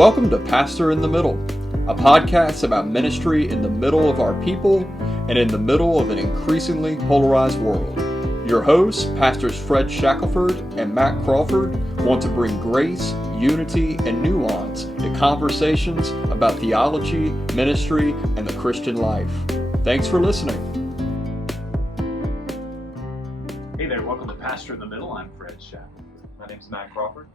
Welcome to Pastor in the Middle, a podcast about ministry in the middle of our people and in the middle of an increasingly polarized world. Your hosts, Pastors Fred Shackelford and Matt Crawford, want to bring grace, unity, and nuance to conversations about theology, ministry, and the Christian life. Thanks for listening. Hey there, welcome to Pastor in the Middle. I'm Fred Shackelford. My name's Matt Crawford.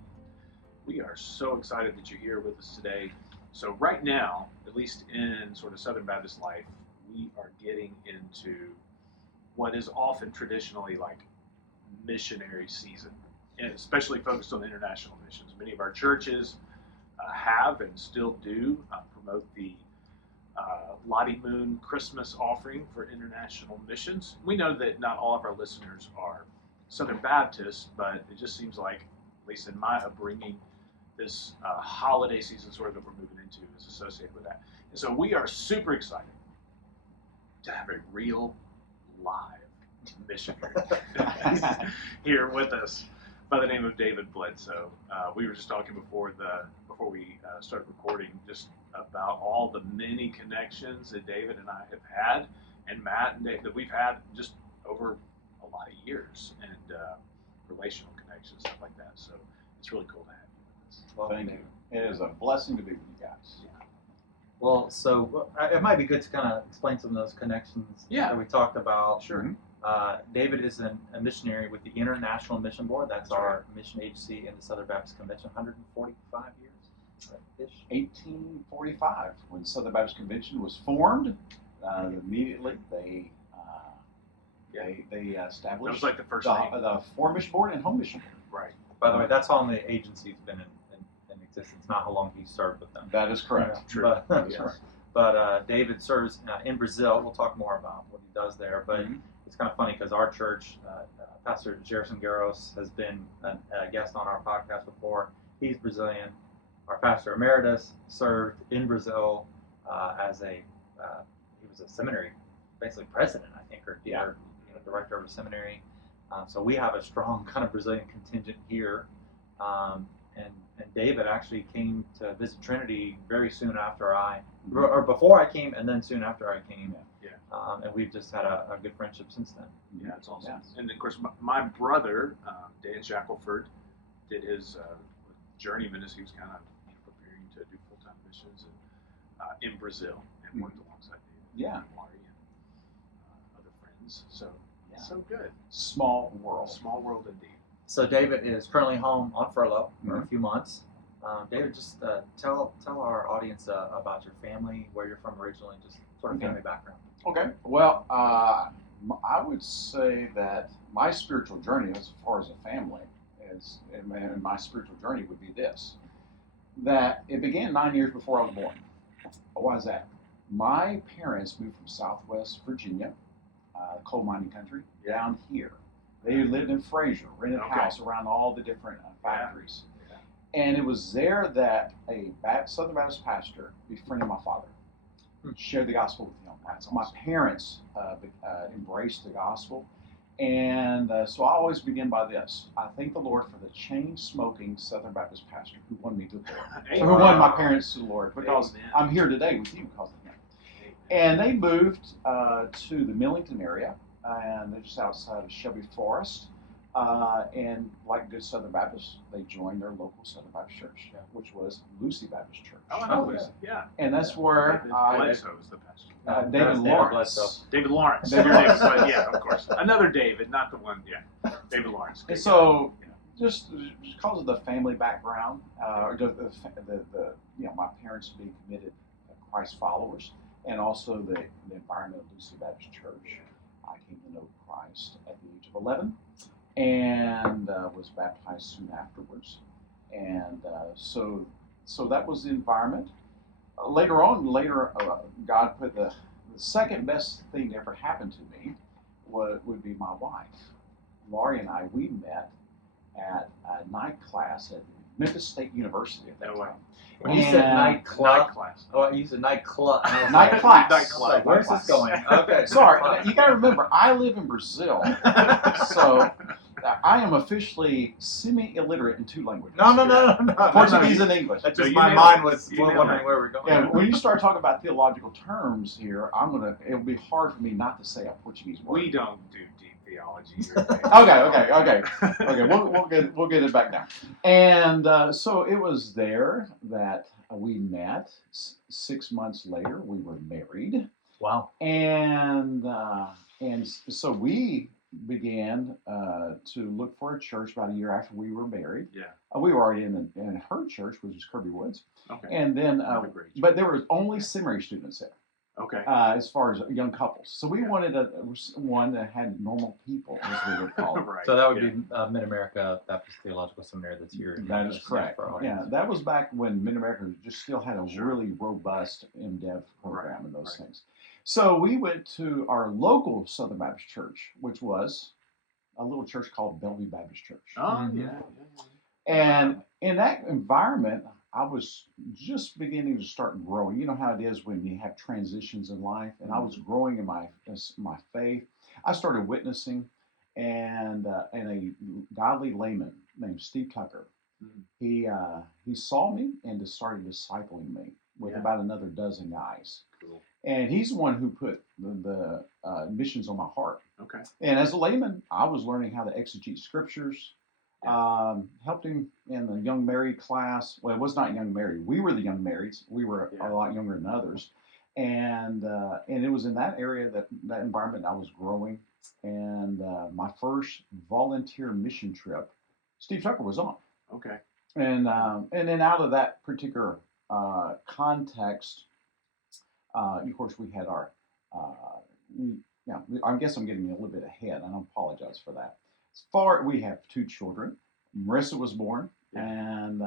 We are so excited that you're here with us today. So right now, at least in sort of Southern Baptist life, we are getting into what is often traditionally like missionary season, and especially focused on international missions. Many of our churches have and still do promote the Lottie Moon Christmas offering for international missions. We know that not all of our listeners are Southern Baptists, but it just seems like, at least in my upbringing, this holiday season sort of that we're moving into is associated with that. And so we are super excited to have a real live missionary here with us by the name of David Bledsoe. We were just talking before we started recording just about all the many connections that David and I have had, and Matt and Dave, that we've had just over a lot of years, and relational connections, stuff like that. So it's really cool to have you with us. Well, thank you. It is a blessing to be with you guys. Yeah. Well, so it might be good to kind of explain some of those connections that we talked about. Sure. David is a missionary with the International Mission Board. That's our mission agency in the Southern Baptist Convention. 145 years-ish. 1845, when the Southern Baptist Convention was formed, immediately they established That was like the first thing. the Foreign Mission Board and Home Mission Board. Right. By the way, that's how long the agency's been in existence, not how long he served with them. That is correct. Yeah, True. But, but David serves in Brazil. We'll talk more about what he does there. But it's kind of funny because our church, Pastor Gerson Garros, has been a guest on our podcast before. He's Brazilian. Our pastor emeritus served in Brazil as he was a seminary, basically president, I think, or director of a seminary. So we have a strong kind of Brazilian contingent here. And David actually came to visit Trinity very soon after or before I came, and then soon after I came. Yeah. And we've just had a good friendship since then. Yeah, it's awesome. Yeah. And of course, my brother, Dan Shackelford, did his journeyman as he was kind of preparing to do full-time missions in Brazil, and worked alongside David and Laurie and other friends. So, so good. Small world. Small world indeed. So David is currently home on furlough for a few months. David, just tell our audience about your family, where you're from originally, just sort of family background. Okay. Well, I would say that my spiritual journey, as far as a family, and my spiritual journey would be this: that it began 9 years before I was born. Why is that? My parents moved from Southwest Virginia, coal mining country, down here. They lived in Fraser, rented a house around all the different factories. Yeah. And it was there that a Southern Baptist pastor befriended my father, shared the gospel with him. That's my awesome. parents embraced the gospel. And so I always begin by this. I thank the Lord for the chain-smoking Southern Baptist pastor who won me to the Lord, who won my parents to the Lord, because I'm here today with you because of him. And they moved to the Millington area, and they're just outside of Shelby Forest. And like good Southern Baptists, they joined their local Southern Baptist church, which was Lucy Baptist Church. Oh, I know Lucy. Yeah. And that's where Bledsoe is the pastor. David Lawrence. David Lawrence. Yeah, of course. Another David, not the one. Yeah, David Lawrence. And so, just because of the family background, my parents being committed Christ followers, and also the environment of Lucy Baptist Church, I came to know Christ at the age of 11, and was baptized soon afterwards. And so that was the environment. Later, God put the second best thing that ever happened to me would be my wife. Laurie and I, we met at a night class at Memphis State University at that time. When you said night class. Oh, you said night club. Night class. Night club. Where's this going? Okay. Sorry, you got to remember, I live in Brazil, so I am officially semi-illiterate in 2 languages. No. Portuguese and English. That's No, just you my nailed mind it. was You nailed wondering it. where we're going. Yeah, when you start talking about theological terms here, it'll be hard for me not to say a Portuguese word. We don't do deep theology here. Okay. We'll get it back down. And so it was there that we met. 6 months later, we were married, Wow. and so we began to look for a church about a year after we were married. Yeah. We were already in her church, which is Kirby Woods, Okay. and then Not a great church. but there was only seminary students there. Okay. As far as young couples. So we Yeah. wanted one that had normal people, as we would call it. Right. So that would yeah. be Mid-America Baptist Theological Seminary that's here. That is correct. For our Yeah, audience. that was back when Mid-America just still had a Sure. really robust MDev program Right, and those right. things. So we went to our local Southern Baptist church, which was a little church called Bellevue Baptist Church. Oh, Mhm. yeah. And in that environment, I was just beginning to start growing. You know how it is when you have transitions in life, and I was growing in my faith. I started witnessing, and a godly layman named Steve Tucker, Mhm. he saw me and just started discipling me with Yeah. about another dozen guys. Cool. And he's the one who put the missions on my heart. Okay. And as a layman, I was learning how to exegete scriptures. Helped him in the young married class. Well, it was not young married. We were the young marrieds. We were Yeah. a lot younger than others, and it was in that area that environment I was growing. And my first volunteer mission trip, Steve Tucker was on. Okay. And then out of that particular context, of course, we had our. I guess I'm getting a little bit ahead, and I apologize for that. We have 2 children. Marissa was born, Yeah. and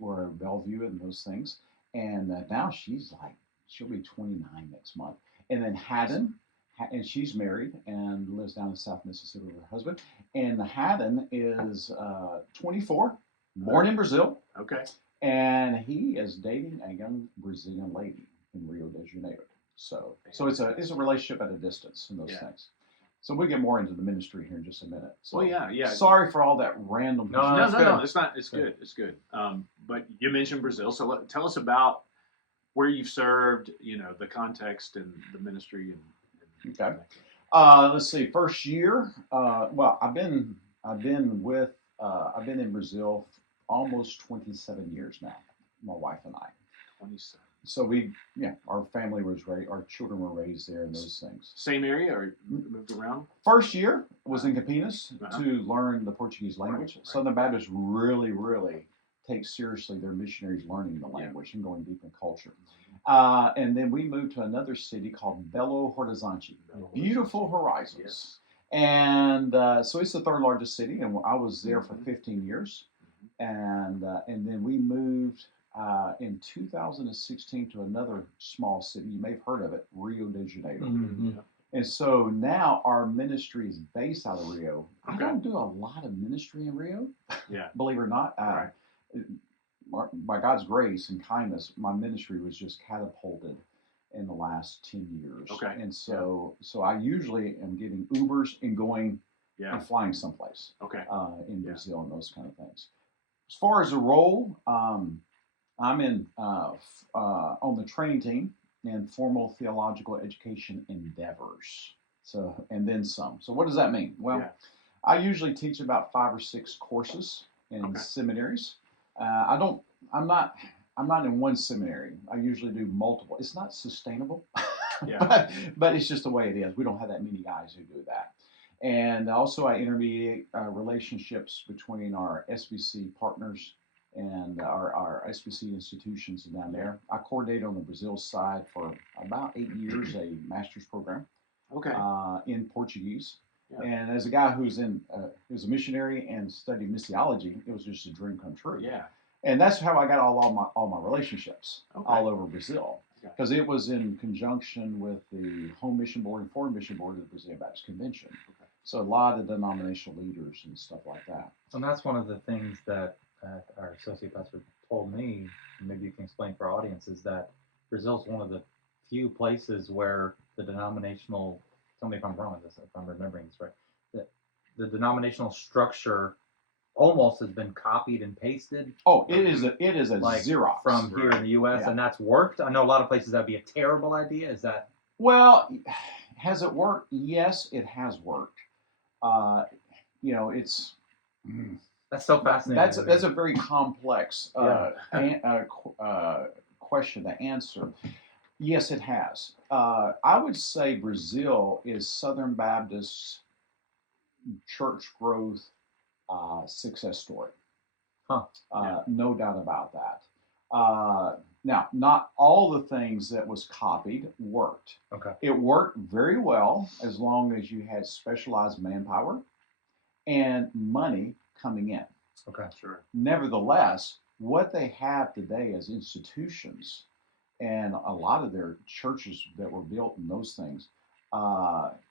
we're at Bellevue and those things, and now she'll be 29 next month. And then Haddon, and she's married and lives down in South Mississippi with her husband. And Haddon is 24, born in Brazil, Okay. and he is dating a young Brazilian lady in Rio de Janeiro. So it's a relationship at a distance and those Yeah. things. So we'll get more into the ministry here in just a minute. So, Well, yeah. Sorry for all that random. No, No, that's no, good. no. It's not. It's good. It's good. But you mentioned Brazil, so tell us about where you've served. You know, the context and the ministry and Okay. Let's see. First year. Well, I've been in Brazil almost 27 years now. My wife and I. 27. So our family was raised, our children were raised there and those things. Same area or moved around? First year was in Campinas Uh-huh. to learn the Portuguese language. Right. Southern Baptists really, really take seriously their missionaries learning the language and going deep in culture. And then we moved to another city called Belo Horizonte, beautiful horizons. Yes. And so it's the 3rd largest city, and I was there for Mhm. 15 years. And then we moved in 2016 to another small city. You may have heard of it, Rio de Janeiro. Mhm. Yeah. And so now our ministry is based out of Rio. I Okay. don't do a lot of ministry in Rio, Yeah. believe it or not. Right. By God's grace and kindness, my ministry was just catapulted in the last 10 years. Okay. And so I usually am getting Ubers and going Yeah. and flying someplace Okay. in Yeah. Brazil and those kind of things. As far as the role, I'm in on the training team in formal theological education endeavors. So, and then some. So what does that mean? Well, Yeah. I usually teach about 5 or 6 courses in Okay. seminaries. I'm not in one seminary. I usually do multiple. It's not sustainable, Yeah. but it's just the way it is. We don't have that many guys who do that. And also I intermediate relationships between our SBC partners and our SBC institutions down there. I coordinated on the Brazil side for about 8 years a master's program Okay. in Portuguese. Yeah. And as a guy who's a missionary and studied missiology, it was just a dream come true. Yeah. And that's how I got all my relationships Okay. all over Brazil, Okay. because it was in conjunction with the Home Mission Board and Foreign Mission Board of the Brazilian Baptist Convention. Okay. So a lot of denominational leaders and stuff like that. And that's one of the things that our associate pastor told me, and maybe you can explain for our audience, is that Brazil is one of the few places where the denominational, tell me if I'm wrong with this, if I'm remembering this right, that the denominational structure almost has been copied and pasted. Oh, it is a Like Xerox from here in the U.S. Yeah. and that's worked. I know a lot of places that'd be a terrible idea. Is that? Well, has it worked? Yes, it has worked. It's That's so fascinating. that's a very complex question to answer. Yes, it has. I would say Brazil is Southern Baptist church growth success story. Huh. No doubt about that. Now, not all the things that was copied worked. Okay. It worked very well as long as you had specialized manpower and money coming in. Okay. Sure. Nevertheless, what they have today as institutions and a lot of their churches that were built in those things,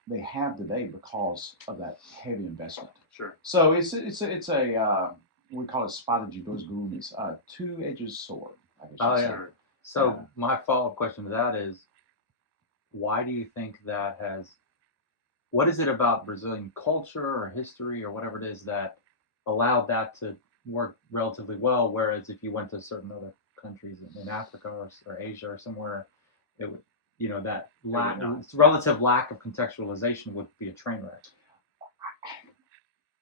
they have today because of that heavy investment. Sure. So it's a we call it espada de dois gumes, two-edged sword. I guess Oh, you'd yeah. say. Sure. So Yeah. my follow-up question to that is, why do you think that has? What is it about Brazilian culture or history or whatever it is that allowed that to work relatively well? Whereas if you went to certain other countries in Africa or Asia or somewhere, it would, that relative lack of contextualization would be a train wreck.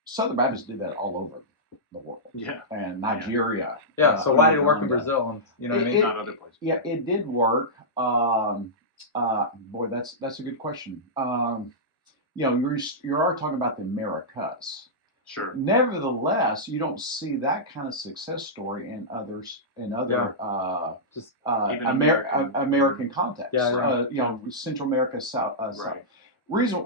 Southern Baptists did that all over the world. Yeah. And Nigeria. Yeah. So why did it work in Uganda. Brazil? And, you know what I mean? Not other places. Yeah, it did work. Boy, that's a good question. You are talking about the Americas. Sure. Nevertheless, you don't see that kind of success story in other Even American contexts. Yeah. Central America, South. Right. Reason,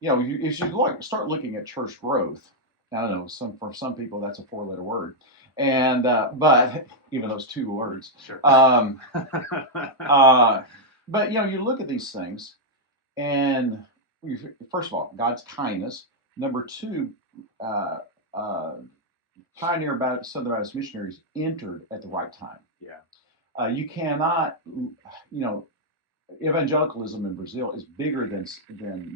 if you start looking at church growth, I don't know, for some people that's a 4-letter word, and but even those 2 words. Sure. But you look at these things, and first of all, God's kindness. Number 2, Southern Baptist missionaries entered at the right time. Yeah. You cannot, evangelicalism in Brazil is bigger than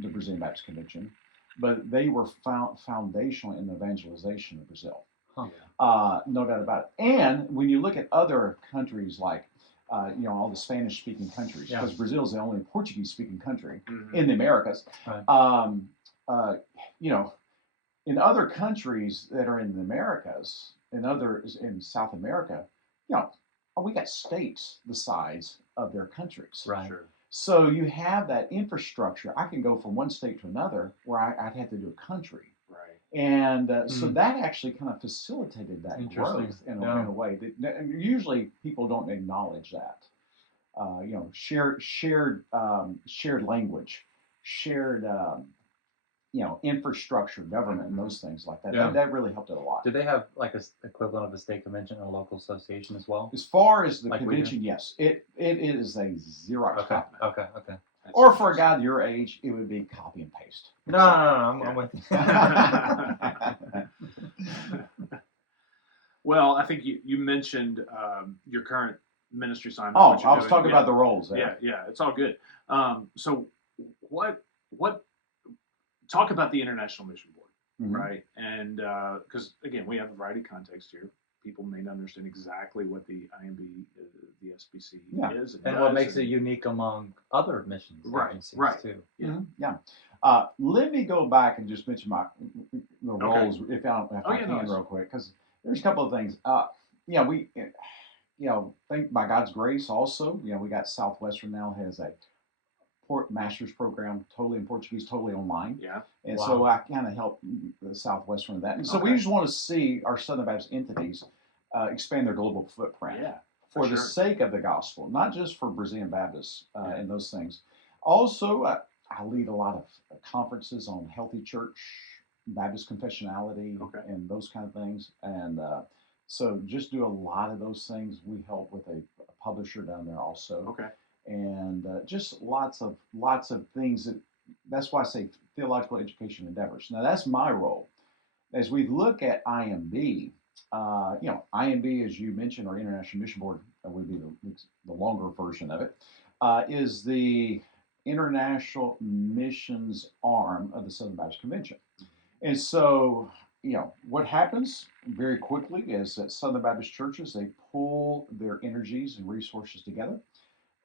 the Brazilian Baptist Convention, but they were foundational in the evangelization of Brazil. Huh. No doubt about it. And when you look at other countries like, all the Spanish-speaking countries, because Brazil is the only Portuguese-speaking country in the Americas. Right. In other countries that are in the Americas, in South America, we got states the size of their countries. Right. Sure. So you have that infrastructure. I can go from one state to another where I'd have to do a country. Right. And so that actually kind of facilitated that growth in a way that usually people don't acknowledge that. Shared language, shared infrastructure, government, and those things like that. Yeah. That really helped it a lot. Do they have like a equivalent of a state convention or a local association as well? As far as the Like convention, yes, it is a Xerox copy. Okay. That's Or for a guy your age, it would be copy and paste. No, I'm with you. Well, I think you mentioned your current ministry assignment. Oh, what you're I was doing. talking about the roles there. Yeah, it's all good. So what talk about the International Mission Board, Mhm. right? And because again, we have a variety of context here. People may not understand exactly what the IMB, the SBC is, And what makes it unique among other missions agencies too. Yeah. Mm-hmm. Yeah. Let me go back and just mention the roles if I can real quick, because there's a couple of things. We think by God's grace also, we got Southwestern now has a master's program totally in Portuguese, totally online. Yeah. And so I kind of help the Southwestern with that. And so we just want to see our Southern Baptist entities expand their global footprint for the sake of the gospel, not just for Brazilian Baptists and those things. Also, I lead a lot of conferences on healthy church, Baptist confessionality, and those kind of things. And so just do a lot of those things. We help with a publisher down there also. Okay. And just lots of things that's why I say theological education endeavors. Now that's my role. As we look at IMB, IMB, as you mentioned, or International Mission Board would be the longer version of it, is the international missions arm of the Southern Baptist Convention. And so, what happens very quickly is that Southern Baptist churches, they pull their energies and resources together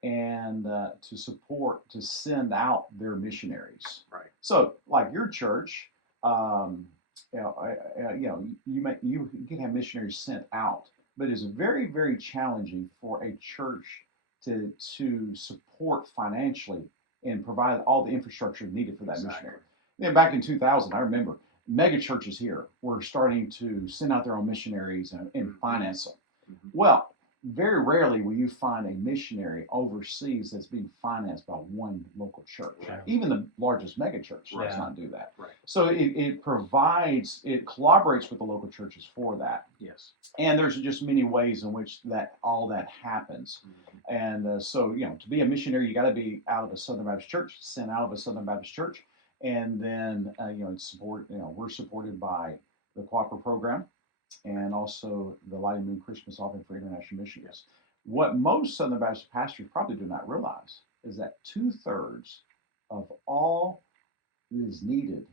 and to send out their missionaries. Right. So, like your church, you can have missionaries sent out, but it's very, very challenging for a church to support financially and provide all the infrastructure needed for that missionary. Back in 2000, I remember mega churches here were starting to send out their own missionaries and finance them. Mm-hmm. Well, very rarely will you find a missionary overseas that's being financed by one local church. Right. Even the largest mega church Right. does not do that. Right. So it collaborates with the local churches for that. Yes. And there's just many ways in which all that happens. Mm-hmm. And so, to be a missionary, you got to be out of a Southern Baptist church, sent out of a Southern Baptist church. And then, we're supported by the Cooperative Program and also the Light of Moon Christmas Offering for International Missions. Yes. What most Southern Baptist pastors probably do not realize is that 2/3 of all that is needed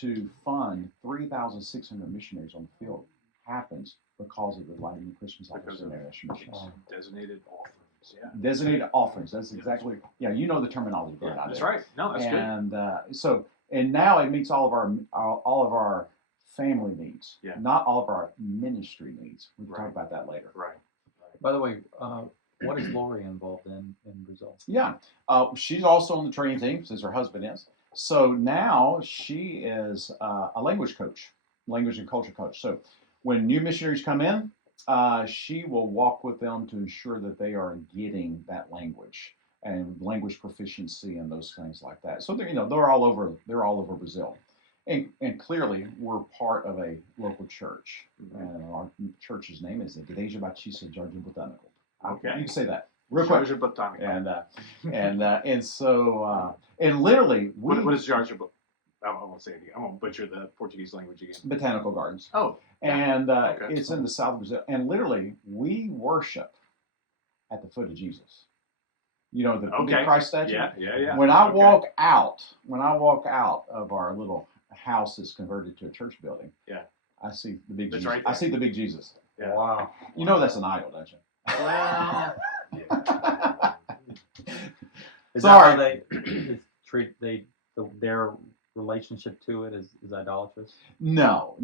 to fund 3,600 missionaries on the field happens because of the Light of Moon Christmas Offering for International Missions. Designated offerings. Yeah. Designated offerings. That's exactly. Yeah, you know the terminology. Yeah, that's there. right. No, that's good. And now it meets all of our family needs, Yeah. not all of our ministry needs. We can Right. talk about that later. Right. By the way, what is Laurie involved in Brazil? Yeah, she's also on the training team since her husband is. So now she is a language coach, language and culture coach. So when new missionaries come in, she will walk with them to ensure that they are getting that language and language proficiency and those things like that. So they're all over Brazil, and clearly we're part of a local church, and our church's name is the Igreja Batista Jardim Botânico. Okay, you can say that real quick. Jardim Botânico. And so literally what is Jardim? I won't say it again. I'm gonna butcher the Portuguese language again. Botanical gardens. Oh, and okay. It's in the south of Brazil, and literally we worship at the foot of Jesus. The big Christ statue. Yeah. When I walk out of our little house that's converted to a church building, I see the big Jesus. Right, I see the big Jesus. Yeah. Wow. You know that's an idol, don't you? Well, Is Sorry. that how they treat their relationship to it is idolatry? No.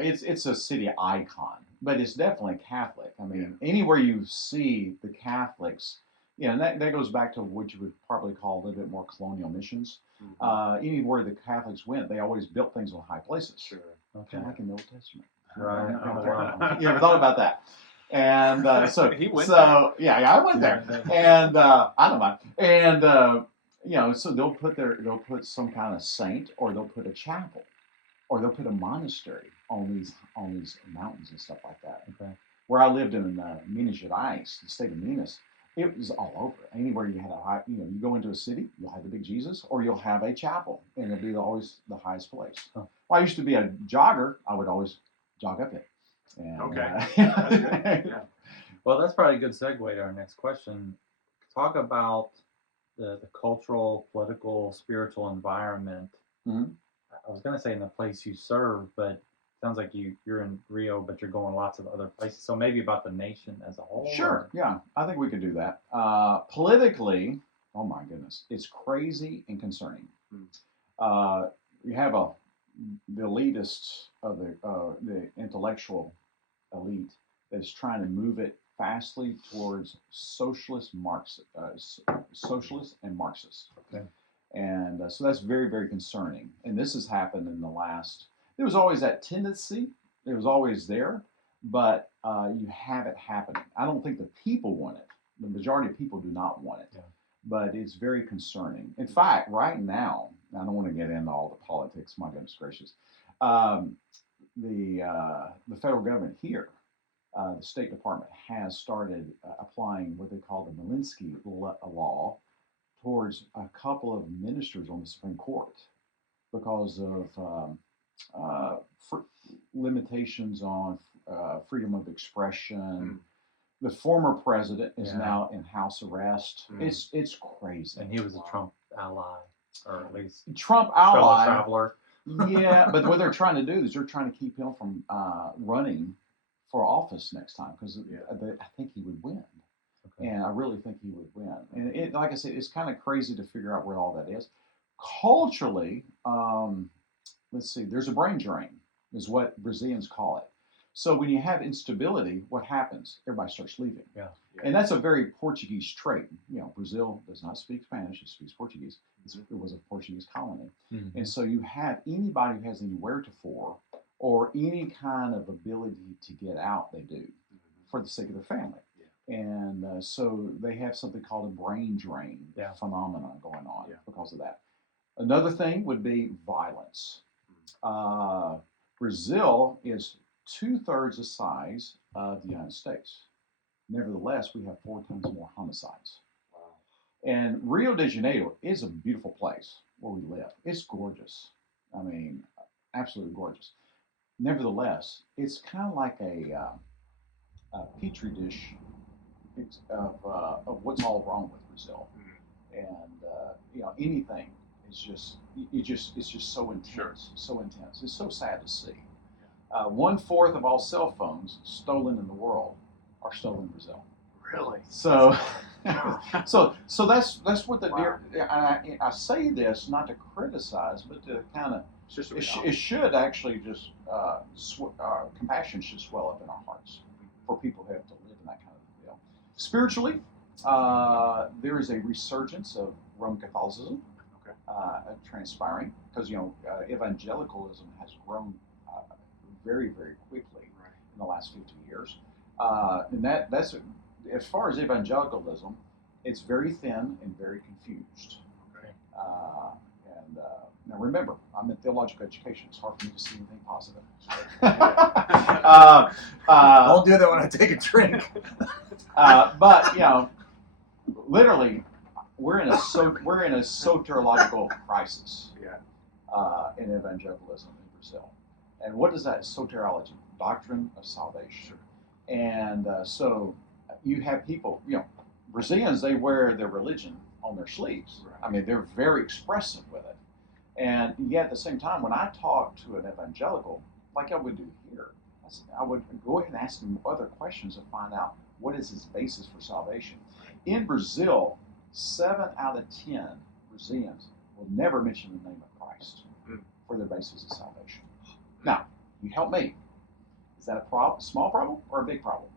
It's a city icon, but it's definitely Catholic. I mean, anywhere you see the Catholics, and that goes back to what you would probably call a little bit more colonial missions. mm-hmm. Anywhere the Catholics went, they always built things on high places. Sure. Okay. Like in the Old Testament. Right. Oh, wow. You ever thought about that? And He went I went there, and I don't mind. And so they'll put some kind of saint, or they'll put a chapel, or they'll put a monastery on these mountains and stuff like that. Okay. Where I lived in Minas Gerais, the state of Minas, it was all over. Anywhere you had you go into a city, you'll have the big Jesus, or you'll have a chapel, and it'll be always the highest place. Huh. Well, I used to be a jogger. I would always jog up it. And, Okay. That's good. Yeah. Well, that's probably a good segue to our next question. Talk about the cultural, political, spiritual environment. Mm-hmm. I was going to say in the place you serve, but it sounds like you're in Rio, but you're going lots of other places. So maybe about the nation as a whole. Sure. Yeah, I think we could do that. Politically, oh my goodness, it's crazy and concerning. You have the elitists of the intellectual elite that's trying to move it fastly towards socialist and Marxists. Okay. And so that's very, very concerning. And this has happened in the last. There was always that tendency. It was always there, but you have it happening. I don't think the people want it. The majority of people do not want it. Yeah. But it's very concerning. In fact, right now, I don't want to get into all the politics. My goodness gracious. The federal government here, the State Department, has started applying what they call the Malinsky law towards a couple of ministers on the Supreme Court because of limitations on freedom of expression. The former president is now in house arrest. It's crazy. And he was a Trump ally, or at least Trump ally. traveler. Yeah, but what they're trying to do is they're trying to keep him from running for office next time because I think he would win. Okay. And I really think he would win. And it, like I said, it's kind of crazy to figure out where all that is. Culturally, let's see, there's a brain drain, is what Brazilians call it. So when you have instability, what happens? Everybody starts leaving. Yeah. And that's a very Portuguese trait. Brazil does not speak Spanish, it speaks Portuguese. It was a Portuguese colony. Mm-hmm. And so you have anybody who has any wherewithal or any kind of ability to get out, they do for the sake of their family. And so they have something called a brain drain phenomenon going on because of that. Another thing would be violence. Brazil is 2/3 the size of the United States. Nevertheless, we have 4 times more homicides. Wow. And Rio de Janeiro is a beautiful place where we live. It's gorgeous. I mean, absolutely gorgeous. Nevertheless, it's kind of like a petri dish of what's all wrong with Brazil. And anything is it's just so intense, so intense. It's so sad to see. 1/4 of all cell phones stolen in the world are stolen in Brazil. Really? So, so that's what the deer. I say this not to criticize, but to kind of. It should actually just compassion should swell up in our hearts for people who have to live in that kind of deal. Spiritually, there is a resurgence of Roman Catholicism transpiring because evangelicalism has grown very, very quickly in the last 50 years, and that's as far as evangelicalism, it's very thin and very confused. Okay. Now remember, I'm in theological education. It's hard for me to see anything positive. I'll do that when I take a drink. But literally, we're in a soteriological crisis. In evangelicalism in Brazil. And what is that? Soteriology, doctrine of salvation. Sure. And so you have people, Brazilians, they wear their religion on their sleeves. Right. I mean, they're very expressive with it. And yet at the same time, when I talk to an evangelical, like I would do here, I would go ahead and ask him other questions and find out what is his basis for salvation. In Brazil, 7 out of 10 Brazilians will never mention the name of Christ for their basis of salvation. Now, you help me. Is that a small problem or a big problem?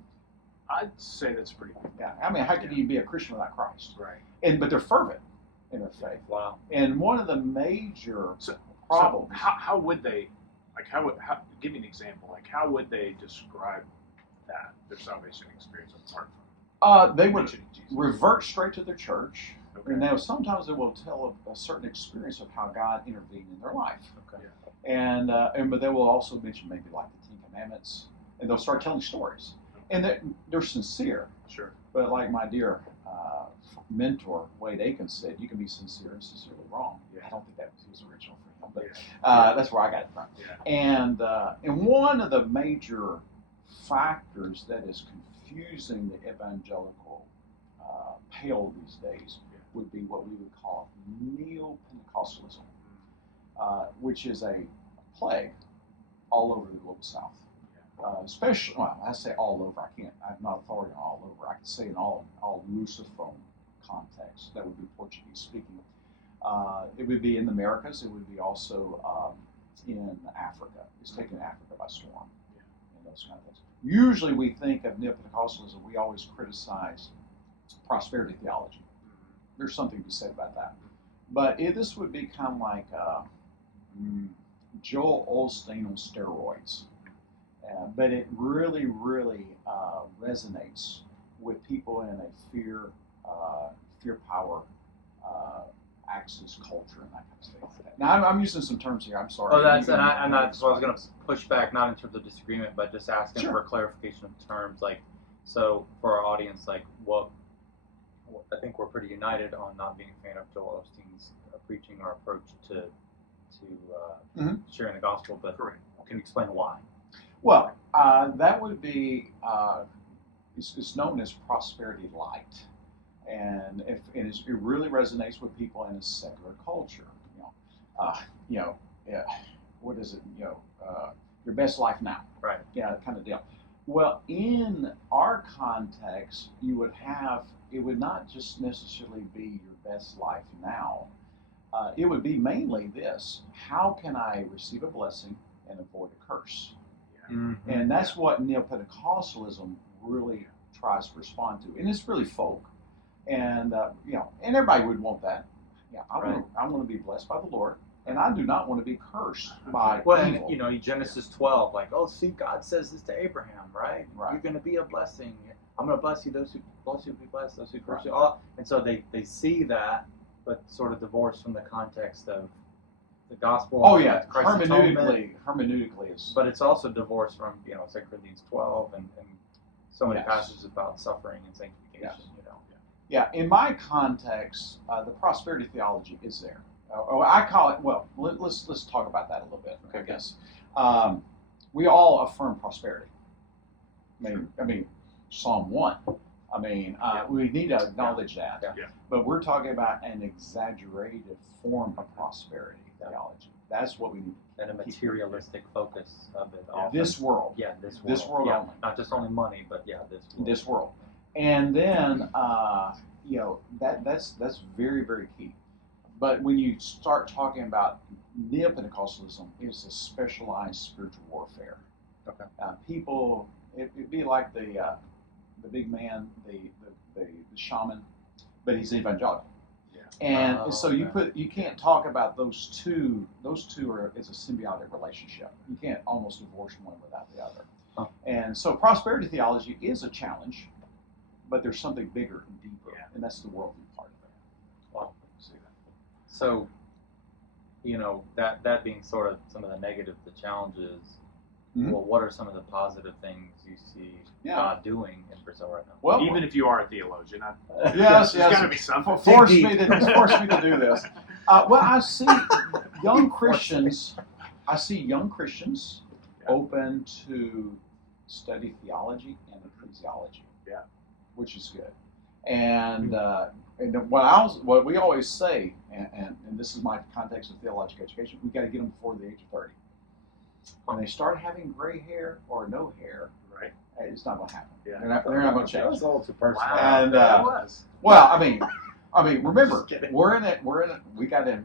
I'd say that's pretty big. Yeah, I mean, how can you be a Christian without Christ? Right. But they're fervent in their faith. Wow. And one of the major problems. So how would they, give me an example, how would they describe that, their salvation experience apart from they would mentioning Jesus? revert straight to their church. Okay. And sometimes they will tell a certain experience of how God intervened in their life. Okay. But they will also mention maybe like the 10 Commandments, and they'll start telling stories. And they're sincere. Sure. But like my dear mentor, Wade Aikens, said, you can be sincere and sincerely wrong. Yeah. I don't think that was original for him, but that's where I got it from. Yeah. And one of the major factors that is confusing the evangelical pale these days would be what we would call neo-Pentecostalism, which is a plague all over the global South. Especially, I say all over. I have not authority on all over. I can say in all Lusophone contexts. That would be Portuguese speaking. It would be in the Americas. It would be also in Africa. It's taken Africa by storm, and those kind of things. Usually, we think of neo-Pentecostalism. We always criticize prosperity theology. There's something to be said about that. But this would be kind of like Joel Osteen on steroids. But it really, really resonates with people in a fear power axis culture and that kind of stuff. Now I'm using some terms here. I'm sorry. Oh, that's so I was going to push back, not in terms of disagreement, but just asking for clarification of terms. So for our audience, what I think we're pretty united on not being a fan of Joel Osteen's preaching or approach to sharing the gospel. But can you explain why? Well, that would be it's known as prosperity light, and it really resonates with people in a secular culture. what is it? Your best life now. Right. Yeah, kind of deal. Well, in our context, it would not just necessarily be your best life now. It would be mainly this: how can I receive a blessing and avoid a curse? Yeah. Mm-hmm. And that's what Neo-Pentecostalism really tries to respond to, and it's really folk, and and everybody would want that. Yeah, I want to be blessed by the Lord, and I do not want to be cursed by evil. And Genesis 12, like, oh, see, God says this to Abraham, right? Right. You're going to be a blessing. I'm going to bless you. Those who bless you will be blessed. Those who curse Right. you. All. And so they see that, but sort of divorced from the context of the gospel. Oh yeah, Christ's atonement. hermeneutically is. But it's also divorced from 2 Corinthians 12 and so many Yes. passages about suffering and sanctification. Yes. Yeah, in my context, the prosperity theology is there. I call it. Well, let's talk about that a little bit. I guess we all affirm prosperity. I mean, Psalm 1. We need to acknowledge that. Yeah. But we're talking about an exaggerated form of prosperity theology. That's what we need. And a materialistic focus of it. Yeah. This world. Yeah, this world. This world only. Not just only money, but this world. This world. And then, that's very, very key. But when you start talking about Neo-Pentecostalism, it's a specialized spiritual warfare. Okay. People, it'd be like the big man, the shaman, but he's evangelical. Yeah. And so you can't talk about those two. Those two is a symbiotic relationship. You can't almost divorce one without the other. Huh. And so prosperity theology is a challenge, but there's something bigger and deeper, and that's the worldview part of it. Wow. See that. So, that being sort of some of the negative, the challenges. Mm-hmm. Well, what are some of the positive things you see God doing in Brazil right now? Well, even if you are a theologian, yes, there's got to be something. Force me to do this. Well, I see young Christians. Open to study theology and ecclesiology. Yeah, which is good. And what we always say, and this is my context of theological education, we got to get them before the age of 30. When they start having gray hair or no hair, right, it's not going to happen. Yeah. They're not going to change. That was all too personal. Wow, And that was. well, I mean, remember, we're in it. We got to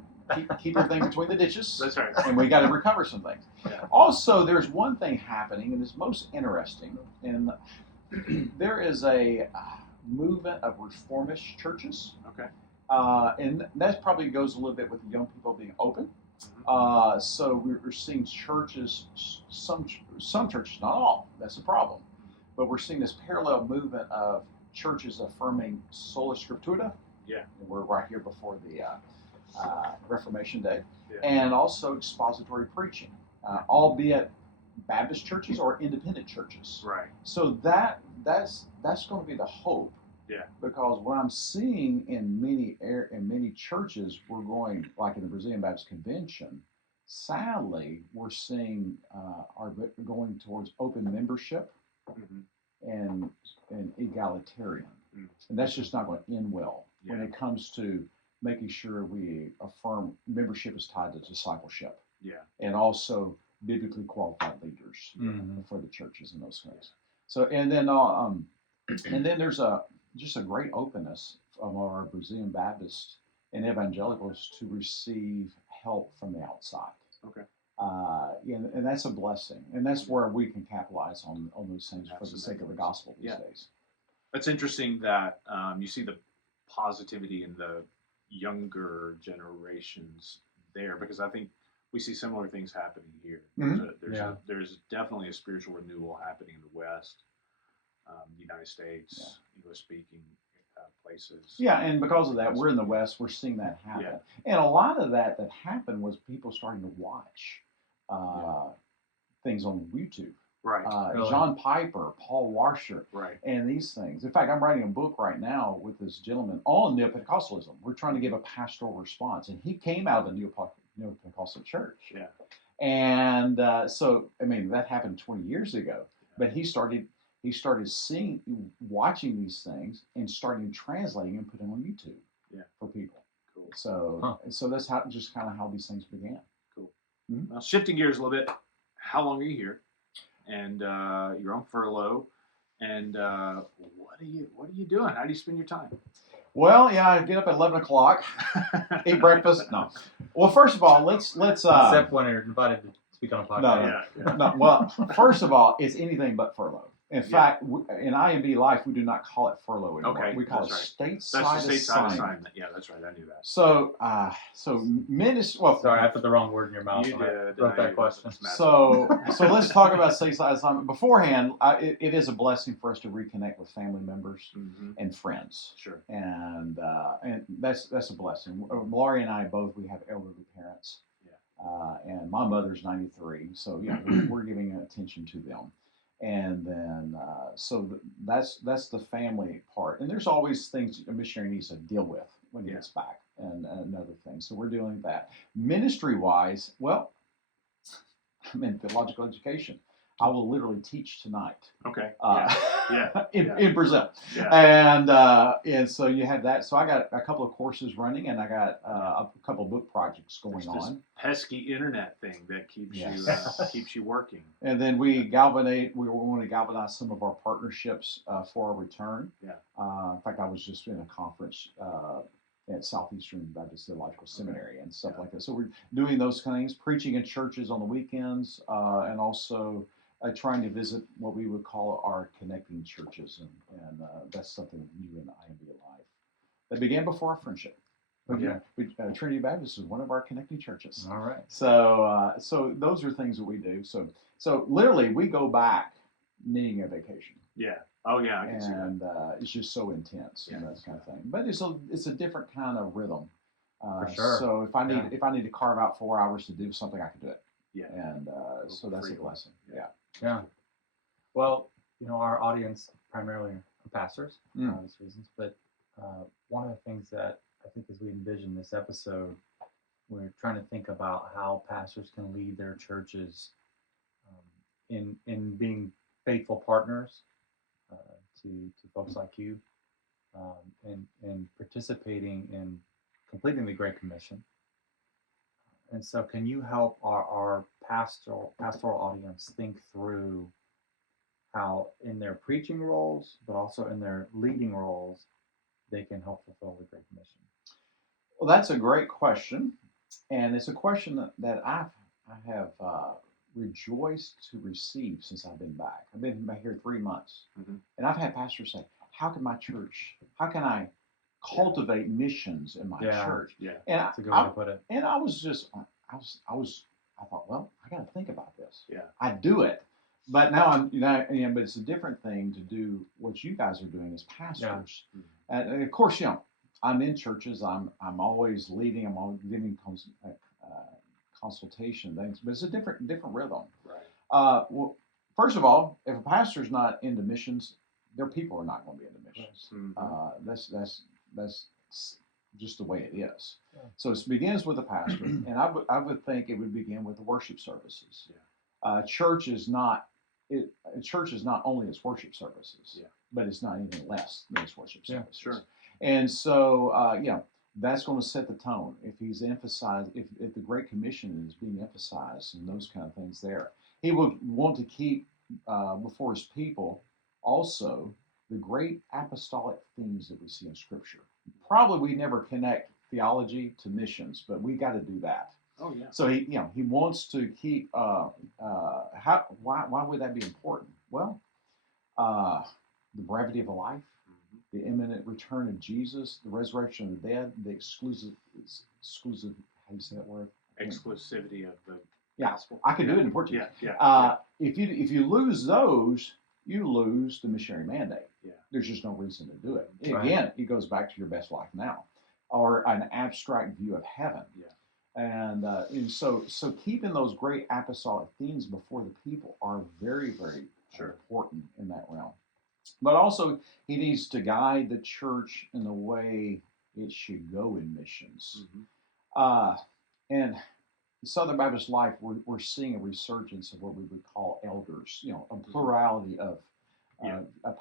keep everything between the ditches. That's right. And we got to recover some things. Yeah. Also, there's one thing happening, and it's most interesting, and there is a movement of reformist churches. Okay. And that probably goes a little bit with the young people being open. So we're seeing churches, some churches, not all, that's the problem, but we're seeing this parallel movement of churches affirming sola scriptura. Yeah. And we're right here before the Reformation Day. Yeah. And also expository preaching, albeit Baptist churches or independent churches. Right. So that's going to be the hope. Yeah. Because what I'm seeing in many churches, we're going like in the Brazilian Baptist Convention. Sadly, we're seeing are going towards open membership and egalitarian, and that's just not going to end well when it comes to making sure we affirm membership is tied to discipleship. Yeah. And also biblically qualified leaders for the churches and those things. So and then there's just a great openness of our Brazilian Baptists and evangelicals to receive help from the outside. Okay. And that's a blessing, and that's where we can capitalize on those things for the sake of the gospel these days. It's interesting that you see the positivity in the younger generations there, because I think we see similar things happening here. There's definitely a spiritual renewal happening in the West, the United States, English-speaking places. Yeah, and because of that, we're in the West, we're seeing that happen. Yeah. And a lot of that happened was people starting to watch things on YouTube. Right. John Piper, Paul Washer, right, and these things. In fact, I'm writing a book right now with this gentleman on Neo-Pentecostalism. We're trying to give a pastoral response, and he came out of a Neo-Pentecostal church. Yeah. And so, I mean, that happened 20 years ago, but he started watching these things and starting translating and putting them on YouTube for people. Cool. So that's just kind of how these things began. Cool. Mhm. Well, shifting gears a little bit, how long are you here? And you're on furlough. And what are you doing? How do you spend your time? Well, yeah, I get up at 11 o'clock, eat breakfast. No. Well, first of all, let's Except when you're invited to speak on a podcast. No. Well, first of all, it's anything but furlough. In fact, in IMB Life, we do not call it furlough anymore. Okay, We call it that's stateside the stateside assignment. Yeah, that's right. I knew that. So, ministry. Well, Sorry, I put the wrong word in your mouth. You when I did. wrote that question. So let's talk about stateside assignment. Beforehand, it is a blessing for us to reconnect with family members and friends. Sure. And that's a blessing. Laurie and I both, we have elderly parents. And my mother's 93, so we're giving attention to them. And then that's the family part. And there's always things a missionary needs to deal with when he gets back, and another thing. So we're doing that. Ministry wise, well, I'm in theological education. I will literally teach tonight. Okay. In Brazil. Yeah. And so you have that. So I got a couple of courses running, and I got a couple of book projects going on. This pesky internet thing that keeps keeps you working. And then we want to galvanize some of our partnerships for our return. Yeah. In fact, I was just in a conference at Southeastern Baptist Theological Seminary and stuff like that. So we're doing those things, preaching in churches on the weekends, and also trying to visit what we would call our connecting churches, and that's something new in IMB Life that began before our friendship. But Trinity Baptist is one of our connecting churches. All right. So those are things that we do. So literally, we go back needing a vacation. Yeah. Oh yeah, I can see that. And it's just so intense and that kind of thing. But it's a different kind of rhythm. For sure. So if I need to carve out 4 hours to do something, I can do it. Yeah. And so that's a blessing. Yeah. Yeah. Well, our audience primarily are pastors for obvious reasons, but one of the things that I think as we envision this episode, we're trying to think about how pastors can lead their churches in being faithful partners to folks like you, and participating in completing the Great Commission. And so can you help our pastoral audience think through how in their preaching roles, but also in their leading roles, they can help fulfill the Great Commission? Well, that's a great question. And it's a question that I have rejoiced to receive since I've been back. I've been back here 3 months. And I've had pastors say, how can I cultivate missions in my church? Yeah. And that's a good way to put it. And I thought, well, I got to think about this. Yeah. I do it. But now but it's a different thing to do what you guys are doing as pastors. Yeah. And of course, I'm in churches. I'm always leading. I'm always giving consultation things, but it's a different rhythm. Right. Well, first of all, if a pastor's not into missions, their people are not going to be into missions. That's just the way it is. Yeah. So it begins with the pastor, and I would think it would begin with the worship services. Yeah. Church is not only its worship services, but it's not anything less than its worship services. Sure. And so that's going to set the tone. If he's emphasized, if the Great Commission is being emphasized and those kind of things there, he would want to keep before his people also the great apostolic themes that we see in Scripture. Probably we never connect theology to missions, but we got to do that. Oh yeah. So he wants to keep. Why would that be important? Well, the brevity of life, the imminent return of Jesus, the resurrection of the dead, the exclusive. How do you say that word? Exclusivity of the gospel. I can do it in Portuguese. Yeah. If you lose those, you lose the missionary mandate. Yeah. There's just no reason to do it. Right. Again, it goes back to your best life now, or an abstract view of heaven. Yeah. And so keeping those great apostolic themes before the people are very, very important in that realm. But also, he needs to guide the church in the way it should go in missions. And Southern Baptist Life, we're seeing a resurgence of what we would call elders, a plurality of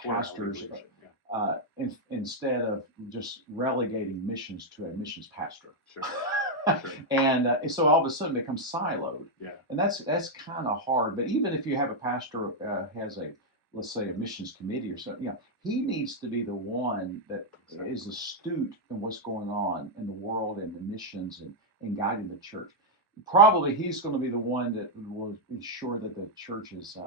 pastors, instead of just relegating missions to a missions pastor. Sure. And so all of a sudden it becomes siloed. Yeah. And that's kind of hard. But even if you have a pastor has let's say a missions committee or something, he needs to be the one that is astute in what's going on in the world and the missions and guiding the church. Probably he's going to be the one that will ensure that the church is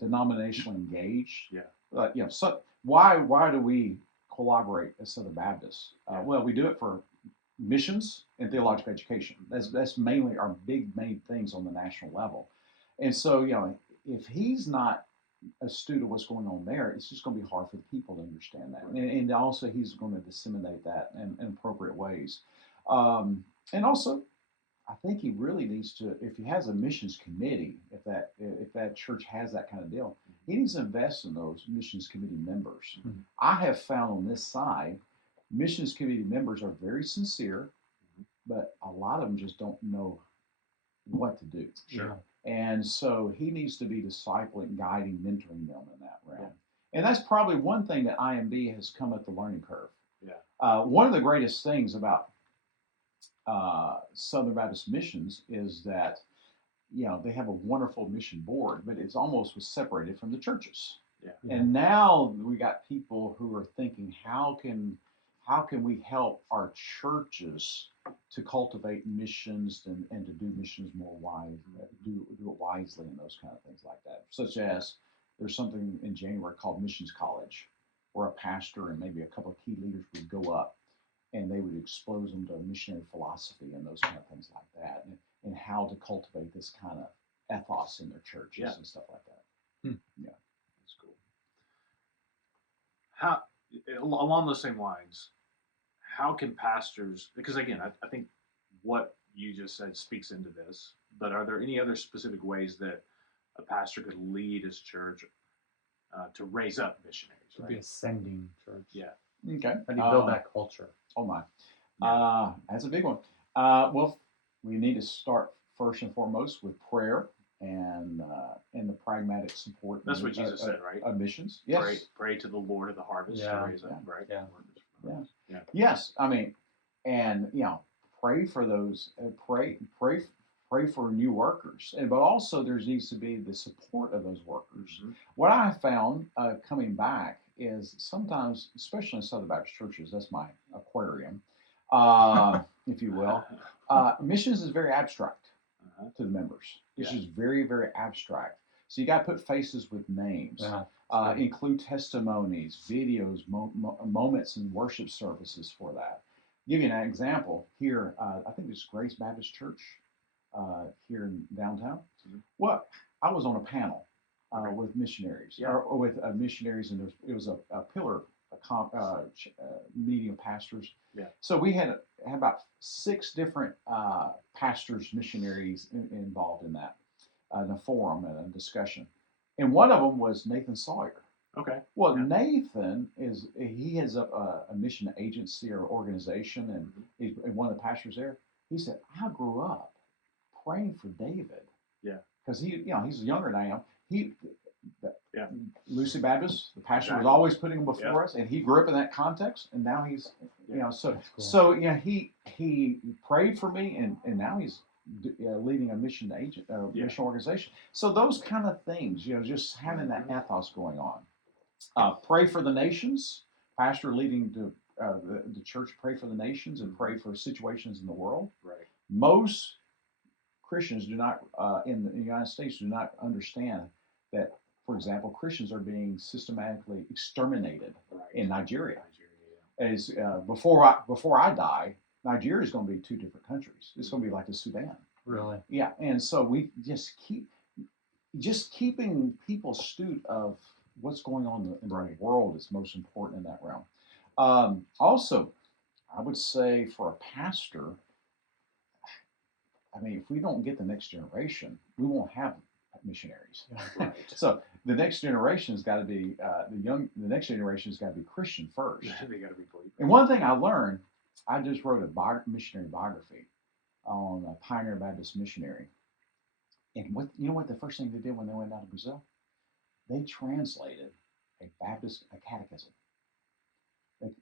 denominationally engaged. Yeah. So why do we collaborate as Southern Baptists? Well, we do it for missions and theological education. That's mainly our main things on the national level. And so, if he's not astute of what's going on there, it's just going to be hard for the people to understand that. And also, he's going to disseminate that in appropriate ways. And also, I think he really needs to, if he has a missions committee, if that church has that kind of deal, he needs to invest in those missions committee members. Mm-hmm. I have found on this side, missions committee members are very sincere, but a lot of them just don't know what to do. Sure. And so he needs to be discipling, guiding, mentoring them in that realm. Yeah. And that's probably one thing that IMB has come up the learning curve. Yeah. One of the greatest things about Southern Baptist Missions is that they have a wonderful mission board, but it's almost separated from the churches. Yeah. And now we got people who are thinking, how can we help our churches to cultivate missions and to do missions more wisely, do it wisely and those kind of things like that. Such as there's something in January called Missions College, where a pastor and maybe a couple of key leaders would go up and they would expose them to missionary philosophy and those kind of things like that, and how to cultivate this kind of ethos in their churches and stuff like that. Yeah, that's cool. How, along those same lines, how can pastors? Because again, I think what you just said speaks into this. But are there any other specific ways that a pastor could lead his church to raise up missionaries? To be ascending church. Yeah. Okay. How do you build that culture? Oh my. Yeah. That's a big one. Well, we need to start first and foremost with prayer and the pragmatic support. That's what Jesus said, right? Of missions. Yes. Pray to the Lord of the harvest to raise up, right? Yeah. Yes. I mean, and pray for those. Pray for new workers, but also there needs to be the support of those workers. Mm-hmm. What I have found coming back is sometimes, especially in Southern Baptist churches, that's my aquarium, if you will. Missions is very abstract to the members. It's just very, very abstract. So you got to put faces with names. Include testimonies, videos, moments in worship services for that. Give you an example here. I think it's Grace Baptist Church here in downtown. Mm-hmm. Well, I was on a panel with missionaries, or with missionaries, and it was a pillar meeting of pastors. Yeah. So we had about 6 different pastors, missionaries involved in that, in a forum and a discussion. And one of them was Nathan Sawyer. Okay. Well, Nathan he heads up a mission agency or organization, and he's one of the pastors there. He said, I grew up praying for David. Yeah. Because he's younger than I am. Lucy Baptist, the pastor was Exactly. always putting him before us, and he grew up in that context, and now he's, he prayed for me, and now he's leading a mission mission organization. So those kind of things, just having that ethos going on. Pray for the nations. Pastor leading the church, pray for the nations and pray for situations in the world. Right. Most Christians do not, in the United States, do not understand that, for example, Christians are being systematically exterminated in Nigeria. As before I die, Nigeria is going to be 2 different countries. It's going to be like the Sudan. Really? Yeah, and so we keeping people astute of what's going on in the world is most important in that realm. Also, I would say for a pastor, I mean, if we don't get the next generation, we won't have missionaries. Right. So the next generation has got to be the next generation has got to be Christian first. They got to be believers. And one thing I learned, I just wrote a missionary biography on a pioneer Baptist missionary. And what the first thing they did when they went out to Brazil? They translated a catechism.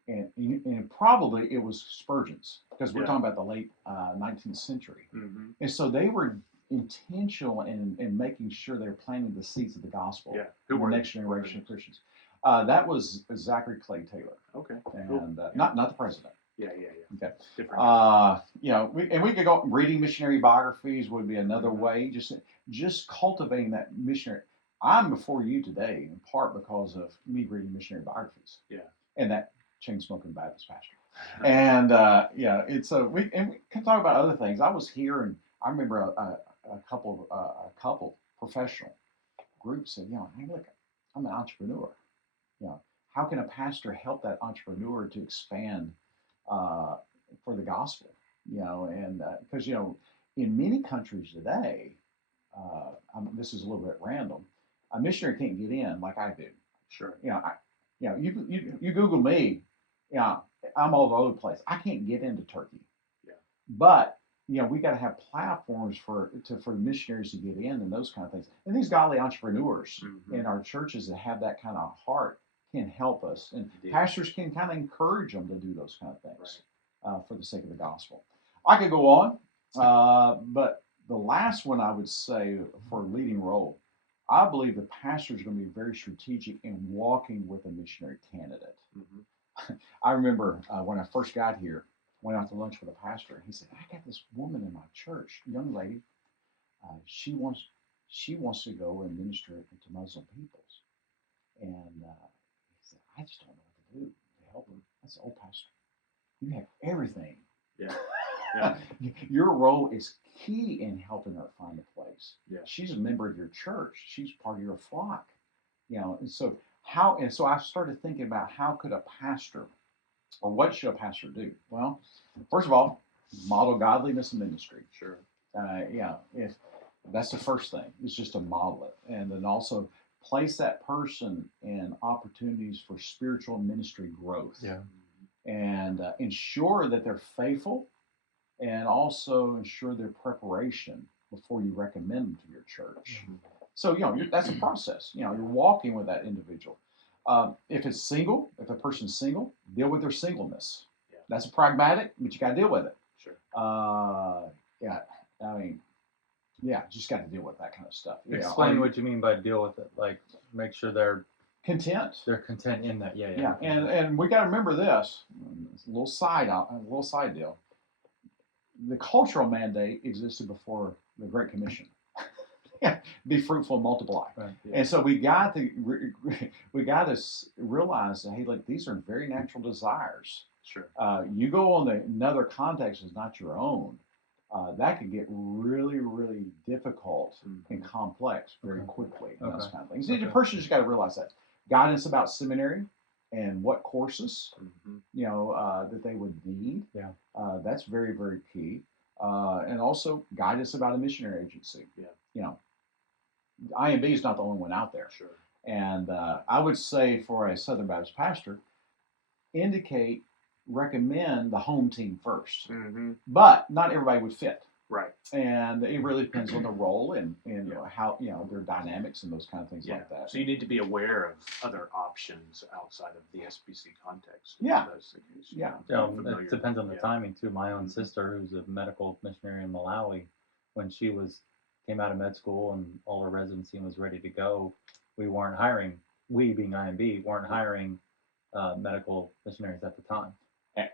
And probably it was Spurgeon's, because we're Yeah. talking about the late 19th century. Mm-hmm. And so they were intentional in making sure they were planting the seeds of the gospel Yeah. in the were next they? generation of Christians. That was Zachary Clay Taylor, Okay. and Cool. not the president. Yeah. Okay. Different. We could go reading missionary biographies would be another Mhm. way. Just cultivating that missionary. I'm before you today in part because of me reading missionary biographies. Yeah. And that chain smoking Baptist pastor. And it's we can talk about other things. I was here, and I remember a couple professional groups said, hey, look, I'm an entrepreneur. How can a pastor help that entrepreneur to expand for the gospel? And because in many countries today, this is a little bit random. A missionary can't get in like I do. Sure. You Google me, I'm all over the place. I can't get into Turkey. Yeah. But we got to have platforms for the missionaries to get in and those kind of things. And these godly entrepreneurs Mhm. in our churches that have that kind of heart can help us, and Indeed. pastors can kind of encourage them to do those kind of things for the sake of the gospel. I could go on, but the last one I would say for a leading role, I believe the pastor is going to be very strategic in walking with a missionary candidate. Mm-hmm. I remember when I first got here, went out to lunch with a pastor, and he said, "I got this woman in my church, young lady. She wants to go and minister to Muslim peoples." And he said, "I just don't know what to do to help her." I said, "Oh, pastor, you have everything. Yeah. Your role is key in helping her find a place. Yeah. She's a member of your church. She's part of your flock. And so I started thinking about how could a pastor, or what should a pastor do? Well, first of all, model godliness in ministry. Sure. If that's the first thing, is just to model it, and then also place that person in opportunities for spiritual ministry growth. Yeah. And ensure that they're faithful, and also ensure their preparation before you recommend them to your church. Mm-hmm. So, that's a process. You're walking with that individual. If a person's single, deal with their singleness. Yeah. That's pragmatic, but you got to deal with it. Sure. Just got to deal with that kind of stuff. Explain what you mean by deal with it. Like, make sure they're content. They're content in that. Yeah. Yeah, and we got to remember this. It's a little side deal. The cultural mandate existed before the Great Commission. Be fruitful and multiply. Right. Yeah. And so we got to realize that, hey, look, these are very natural desires. Sure. You go on another context that's not your own, that could get really, really difficult and complex very quickly. And those kind of things. The person just got to realize that. Guidance about seminary and what courses that they would need. Yeah. That's very, very key. And also guidance about a missionary agency. Yeah. IMB is not the only one out there. Sure. And I would say for a Southern Baptist pastor, recommend the home team first. Mm-hmm. But not everybody would fit. Right. And it really depends on the role and how their dynamics and those kind of things like that. So you need to be aware of other options outside of the SBC context. Yeah. That's the case. Yeah. It depends on the timing too. My own sister, who's a medical missionary in Malawi, when she came out of med school and all her residency was ready to go, we weren't hiring. We, being IMB, weren't hiring medical missionaries at the time.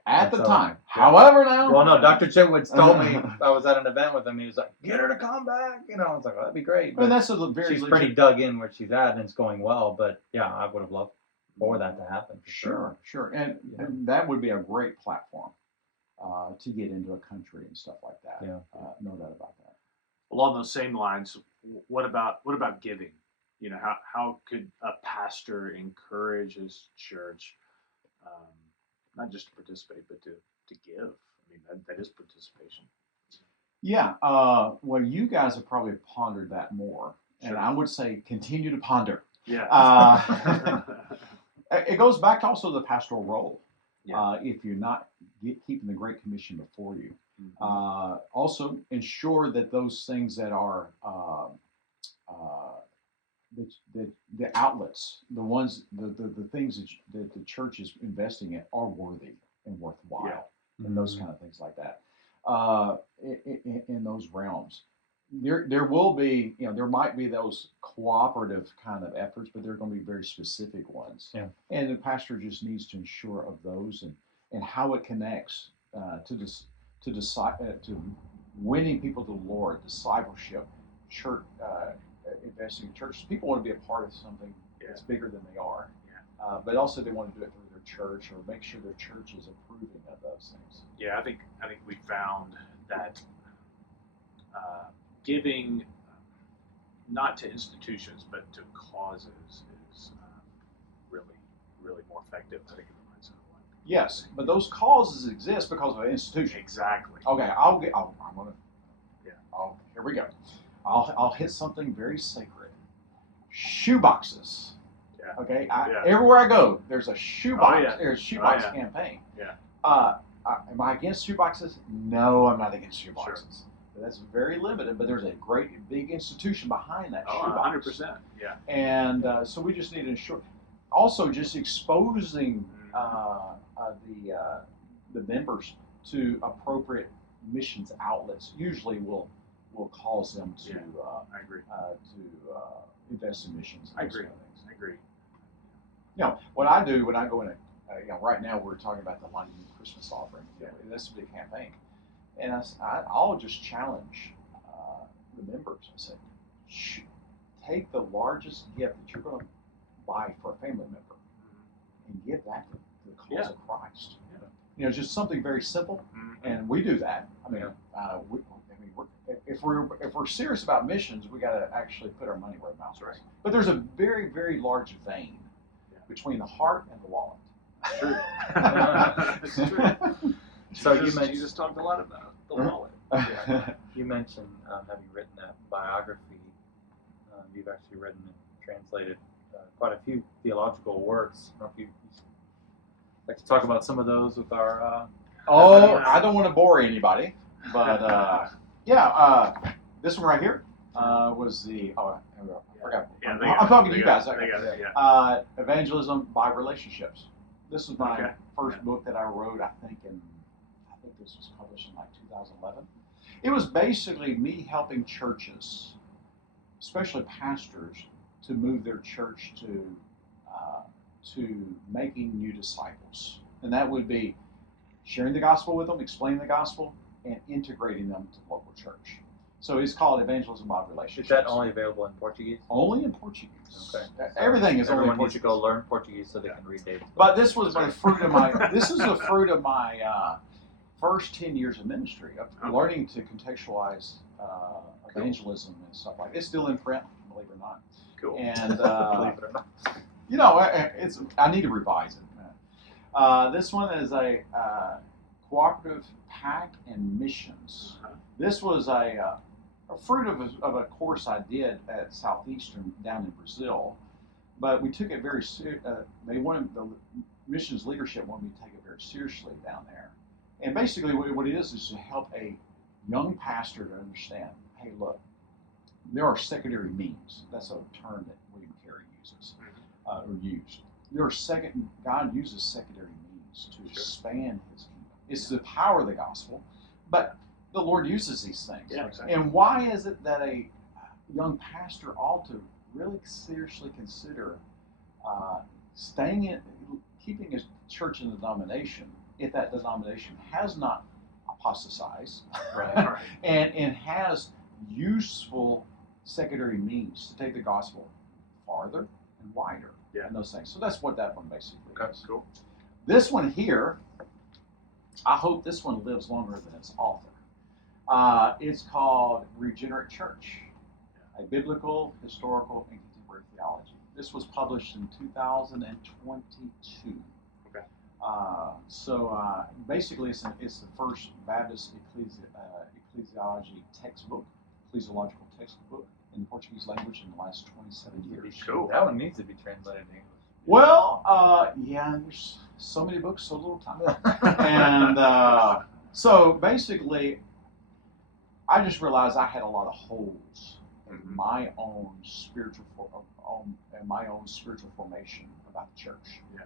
At the time. However, now. Well, no, Dr. Chitwood told me, I was at an event with him. He was like, "Get her to come back." I was like, "Well, that'd be great." But that's she's pretty dug in where she's at, and it's going well. But yeah, I would have loved for that to happen. Sure. And that would be a great platform to get into a country and stuff like that. Yeah. No doubt about that. Along those same lines, what about giving? How could a pastor encourage his church? Not just to participate, but to give. I mean, that is participation. Yeah. Well, you guys have probably pondered that more. Sure. And I would say continue to ponder. Yeah. It goes back to also the pastoral role. Yeah. If you're not keeping the Great Commission before you. Mm-hmm. Also, ensure that those things that are the outlets, the ones, the things that the church is investing in are worthy and worthwhile, and those kind of things like that. In those realms, there will be, there might be those cooperative kind of efforts, but they're going to be very specific ones. Yeah. And the pastor just needs to ensure of those and how it connects to winning people to the Lord, discipleship, church, investing in churches. People want to be a part of something that's bigger than they are, but also they want to do it through their church or make sure their church is approving of those things. Yeah, I think we found that giving not to institutions but to causes is really, really more effective. I think it reminds me of one. Yes, but those causes exist because of an institution. Exactly. Okay, here we go. I'll hit something very sacred. Shoe boxes. Yeah. Okay. Everywhere I go, there's a shoebox. Oh, yeah. There's a shoebox campaign. Yeah. Am I against shoeboxes? No, I'm not against shoeboxes. Sure. That's very limited, but there's a great big institution behind that shoebox. 100%. Yeah. And so we just need to ensure. Also, just exposing the members to appropriate missions outlets usually will cause them to I agree. To invest in missions. I agree. Kind of things. I agree. What I do when I go in right now we're talking about the London Christmas offering. This would be a campaign, and I'll just challenge the members. I say, take the largest gift that you're going to buy for a family member, and give that to the cause of Christ. Just something very simple, and we do that. I mean, if we're serious about missions, we got to actually put our money where our mouth is. But there's a very, very large vein between the heart and the wallet. True. It's true. So Jesus talked a lot about the wallet. You mentioned having written that biography. You've actually written and translated quite a few theological works. I don't know if you'd like to talk about some of those with our. I don't want to bore anybody, but this one right here was the. I forgot. I'm talking to you guys. Evangelism by relationships. This was my first book that I wrote. I think this was published in like 2011. It was basically me helping churches, especially pastors, to move their church to making new disciples, and that would be sharing the gospel with them, explaining the gospel, and integrating them to the local church. So it's called Evangelism by Relationships. Is that only available in Portuguese? Only in Portuguese. Okay. Everything is only in Portuguese. Needs to go learn Portuguese so they can read David's book. But this was the fruit of my. This is the fruit of my first 10 years of ministry of learning to contextualize evangelism and stuff like that. It's still in print, believe it or not. Cool. And Believe it or not. I need to revise it. This one is a cooperative pack and missions. This was a fruit of a course I did at Southeastern down in Brazil, but we took it very seriously. The missions leadership wanted me to take it very seriously down there. And basically what it is to help a young pastor to understand, hey, look, there are secondary means. That's a term that William Carey uses, or used. God uses secondary means to expand his kingdom. It's the power of the gospel, but the Lord uses these things. Yeah, exactly. And why is it that a young pastor ought to really seriously consider keeping his church in the denomination if that denomination has not apostatized and has useful secondary means to take the gospel farther and wider and those things. So that's what that one basically is. Cool. This one here, I hope this one lives longer than its author. It's called Regenerate Church, a biblical, historical, and contemporary theology. This was published in 2022. Okay. Basically, it's the first Baptist ecclesiological textbook in the Portuguese language in the last 27 years. Cool. That one needs to be translated to English. Well, there's so many books, so little time. And so basically, I just realized I had a lot of holes Mhm. my own spiritual my own spiritual formation about the church. Yeah.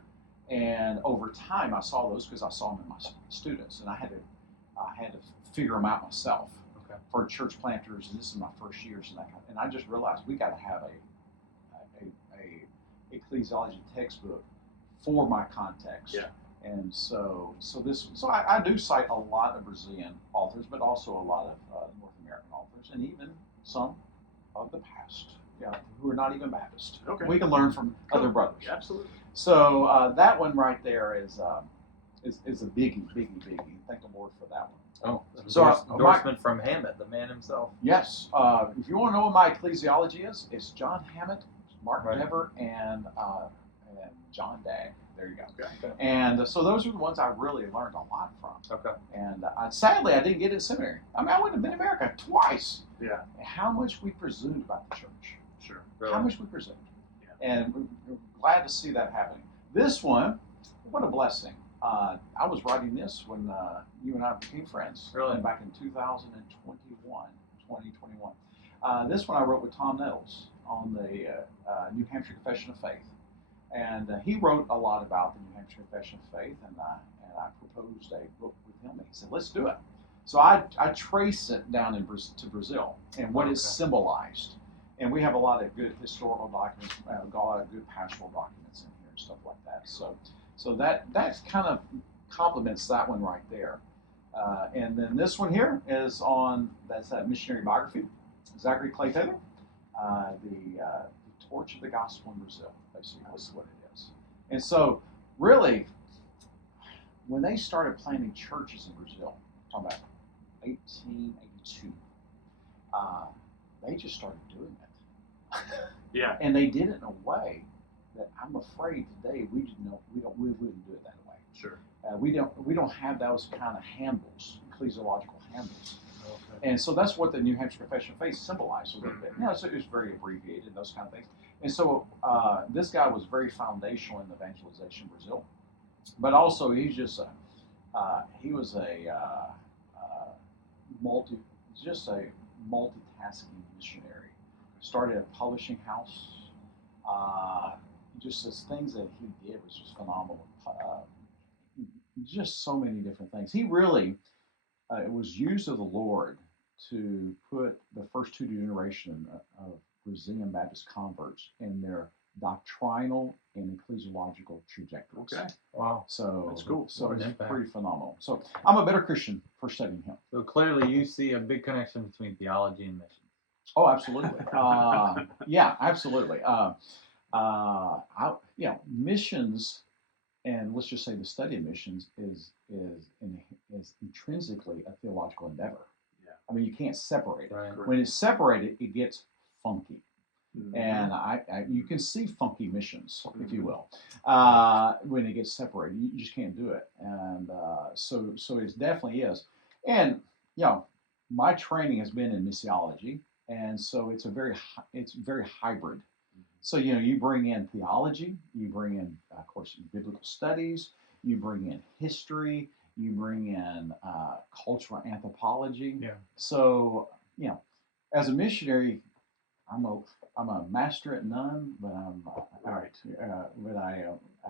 And over time, I saw those because I saw them in my students, and I had to figure them out myself. Okay. For church planters, and this is my first years, and I just realized we got to have a ecclesiology textbook for my context. Yeah. And so I do cite a lot of Brazilian authors, but also a lot of North American authors, and even some of the past, who are not even Baptist. Okay. We can learn from other brothers. Yeah, absolutely. So that one right there is a biggie. Thank the Lord for that one. Oh, So, endorsement from Hammett, the man himself. Yes. If you want to know what my ecclesiology is, it's John Hammett, Mark Right. Dever, and John Dagg. There you go. Okay. And so those are the ones I really learned a lot from. Okay. And sadly, I didn't get in seminary. I mean, I went to Mid-America twice. Yeah. How much we presumed about the church. Sure. Really? How much we presumed. Yeah. And we're glad to see that happening. This one, what a blessing. I was writing this when you and I became friends. Really? Back in 2021. This one I wrote with Tom Nettles on the New Hampshire Confession of Faith. And he wrote a lot about the New Hampshire Confession of Faith, and I proposed a book with him. And he said, let's do it. So I trace it down to Brazil and what it symbolized. And we have a lot of good historical documents, a lot of good pastoral documents in here and stuff like that. So that kind of complements that one right there. And then this one here is that's that missionary biography, Zachary Clay Taylor, the Torch of the Gospel in Brazil, basically is what it is. And so really, when they started planting churches in Brazil, talking about 1882, they just started doing it. Yeah. And they did it in a way that I'm afraid today we wouldn't do it that way. Sure. We don't have those kind of handles, ecclesiological handles. Okay. And so that's what the New Hampshire Confession of Faith symbolized a little bit. So it was very abbreviated, those kind of things. And so this guy was very foundational in evangelization in Brazil, but also he was a multitasking missionary. Started a publishing house. Just as things that he did was just phenomenal. Just so many different things. He really it was used of the Lord to put the first two generations of Brazilian Baptist converts in their doctrinal and ecclesiological trajectories. Okay. Wow. So That's cool. So it's Impact. pretty phenomenal. So I'm a better Christian for studying him. So clearly you see a big connection between theology and missions. Oh, absolutely. Yeah, absolutely. Missions, and let's just say the study of missions is intrinsically a theological endeavor. Yeah. I mean, you can't separate it. Right. When it's separated, it gets funky. Mhm. And you can see funky missions, if you will, when it gets separated. You just can't do it. And so it definitely is. And my training has been in missiology, and so it's very hybrid. So you bring in theology, you bring in, of course, biblical studies, you bring in history, you bring in cultural anthropology. Yeah. So as a missionary, I'm a master at none, but but I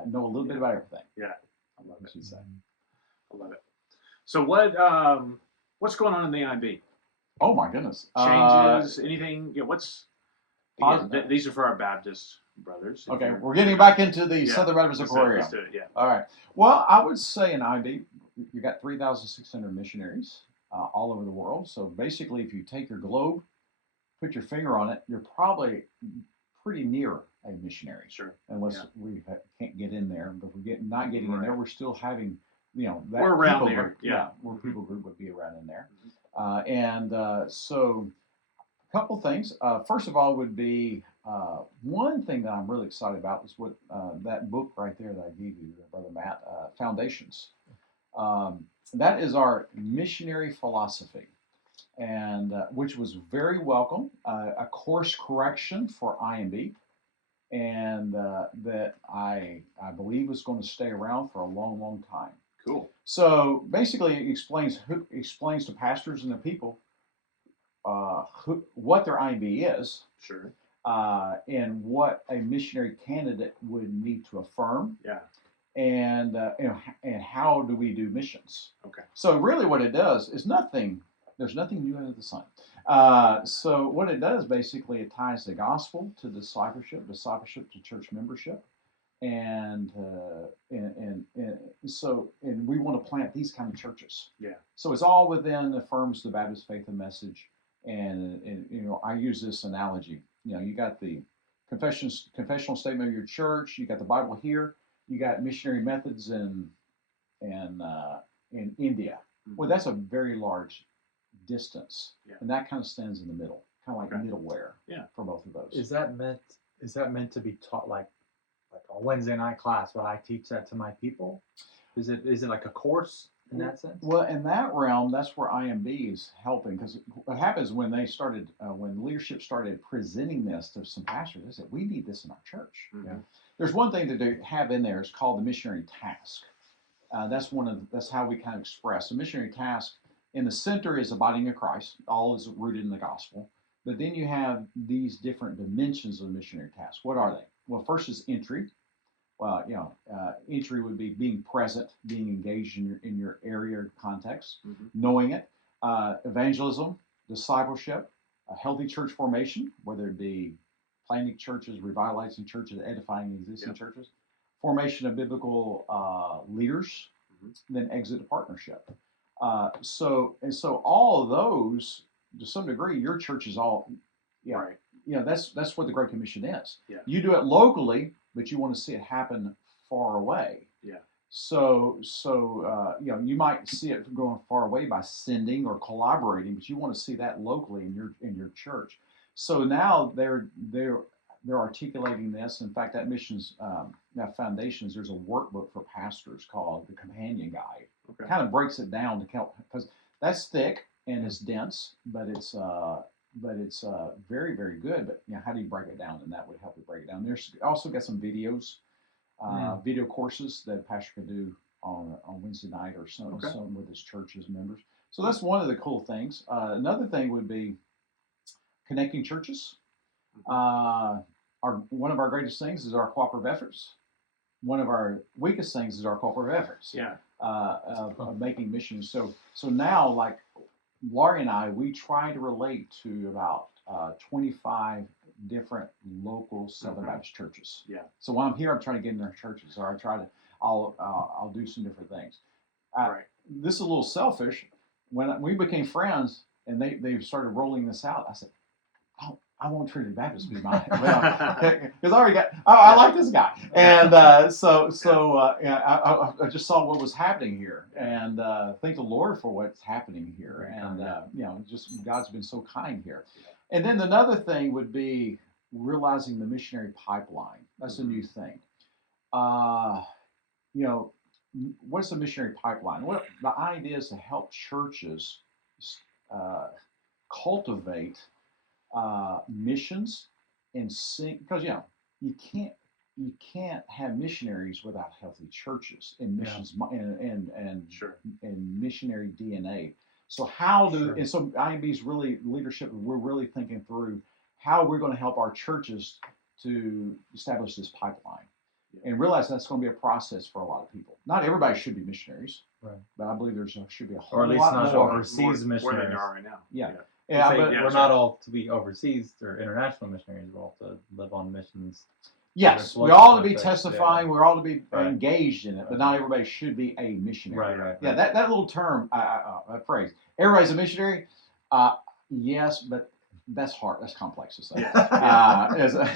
know a little bit about everything. Yeah. I love I it. should say. I love it. So what's going on in the IMB? Oh my goodness! Changes? Anything? Positive. These are for our Baptist brothers. Okay, we're getting back into the Yeah. Southern Baptist Aquarium. Let's do it. Yeah. All right. Well, I would say in IMB, you got 3,600 missionaries all over the world. So basically, if you take your globe, put your finger on it, you're probably pretty near a missionary. Sure. Unless we can't get in there. But if we're not getting in there, we're still having, that We're around people there. group, Yeah. where people group would be around in there. Mhm. So a couple things. First of all would be one thing that I'm really excited about is what that book right there that I gave you, Brother Matt, Foundations. That is our missionary philosophy, and which was very welcome. A course correction for IMB, and that I believe is going to stay around for a long, long time. Cool. So basically, it explains to pastors and the people what their IMB is, Sure. and what a missionary candidate would need to affirm, Yeah. and and how do we do missions. Okay. So really, what it does is nothing. There's nothing new under the sun. So what it does basically, it ties the gospel to discipleship, discipleship to church membership, and so we want to plant these kind of churches. Yeah. So it's all within affirms the Baptist faith and message, and I use this analogy. You got the confessional statement of your church, you got the Bible here, you got missionary methods in India. Mm-hmm. Well, that's a very large distance, Yeah. and that kind of stands in the middle, kind of like Okay. middleware. Yeah. For both of those. Is that meant to be taught like a Wednesday night class? Would I teach that to my people? Is it like a course in that sense? Well, in that realm, that's where IMB is helping, because what happens when they started, when leadership started presenting this to some pastors, they said, we need this in our church. Mm-hmm. Yeah. There's one thing that they have in there. It's called the missionary task. That's how we kind of express the missionary task. In the center is abiding in Christ. All is rooted in the gospel. But then you have these different dimensions of the missionary task. What are they? Well, first is entry. Well, entry would be being present, being engaged in your area or context, Mm-hmm. knowing it. Evangelism, discipleship, a healthy church formation, whether it be planting churches, revitalizing churches, edifying existing churches, formation of biblical leaders, then exit to partnership. So all of those, to some degree, your church is all, Right. That's what the Great Commission is. Yeah. You do it locally, but you want to see it happen far away. Yeah. So you might see it going far away by sending or collaborating, but you want to see that locally in your church. So now they're articulating this. In fact, that missions foundations, there's a workbook for pastors called the Companion Guide. Okay. Kind of breaks it down to help, because that's thick and it's dense, but it's very, very good. But how do you break it down? And that would help you break it down. There's also got some videos, video courses that a pastor can do on Wednesday night or some with his church's members. So that's one of the cool things. Another thing would be connecting churches. One of our greatest things is our cooperative efforts. One of our weakest things is our cooperative efforts. Yeah. Of making missions. So now, like Laurie and I, we try to relate to about 25 different local Southern Baptist churches. Yeah. So when I'm here, I'm trying to get in their churches, or I'll do some different things. Right. This is a little selfish. When we became friends and they started rolling this out, I said, I want Trinity Baptist to be mine. Because I like this guy. And I just saw what was happening here. And thank the Lord for what's happening here. And, just God's been so kind here. And then another thing would be realizing the missionary pipeline. That's a new thing. What's the missionary pipeline? Well, the idea is to help churches cultivate missions and because you can't have missionaries without healthy churches and missions and missionary DNA. So and so IMB's really leadership, we're really thinking through how we're going to help our churches to establish this pipeline. And realize that's going to be a process for a lot of people. Not everybody should be missionaries, right? But I believe should be a whole lot more. Or at least not overseas missionaries. More than there are right now. Yeah. But we're not all to be overseas or international missionaries. We're all to live on missions. Yes, we all to be testifying. We're all to be engaged in it, but not everybody should be a missionary. Right. Yeah, that little term, that phrase, everybody's a missionary. Yes, but that's hard. That's complex to say. Yeah.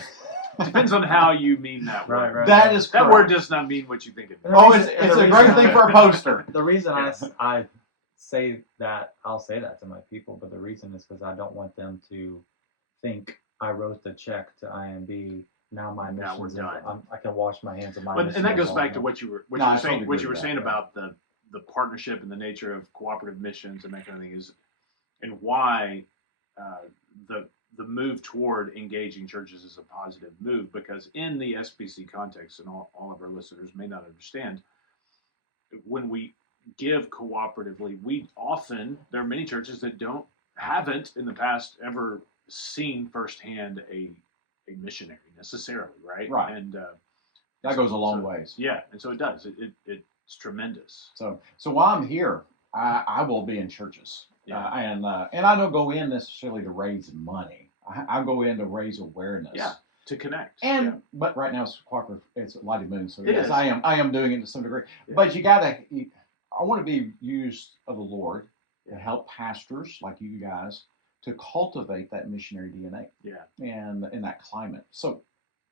Depends on how you mean that word. Right. That is correct. That word does not mean what you think it means. Oh, it's a great thing for a poster. The reason I say that, I'll say that to my people, but the reason is because I don't want them to think I wrote the check to IMB. Now my mission. Now we're done. I can wash my hands of my. And that goes back to what you were saying that, about the partnership and the nature of cooperative missions and that kind of thing and why the move toward engaging churches is a positive move, because in the SBC context, and all of our listeners may not understand, when we give cooperatively, there are many churches that don't haven't in the past ever seen firsthand a missionary necessarily, right? Right. And That goes a long ways. Yeah, and so it does. It's tremendous. So while I'm here, I will be in churches. Yeah. And I don't go in necessarily to raise money. I go in to raise awareness. Yeah, to connect. And but right now it's Lighty Moon, so It yes, is. I am doing it to some degree. Yeah. But I want to be used of the Lord to help pastors like you guys to cultivate that missionary DNA. Yeah. And in that climate. So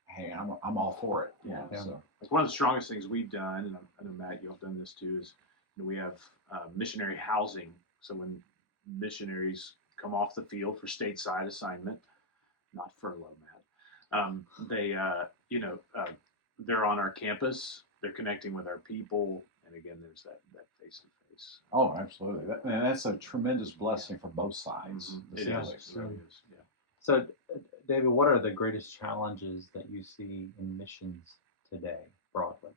hey, I'm all for it. Yeah. So like one of the strongest things we've done, and I know Matt, you've done this too, is we have missionary housing. So when missionaries come off the field for stateside assignment, not furlough, Matt, they're on our campus, they're connecting with our people, and again, there's that face to face. oh, absolutely. That's a tremendous blessing for both sides. Mm-hmm. The It situations. is. It really is. Yeah. So, David, what are the greatest challenges that you see in missions today, broadly?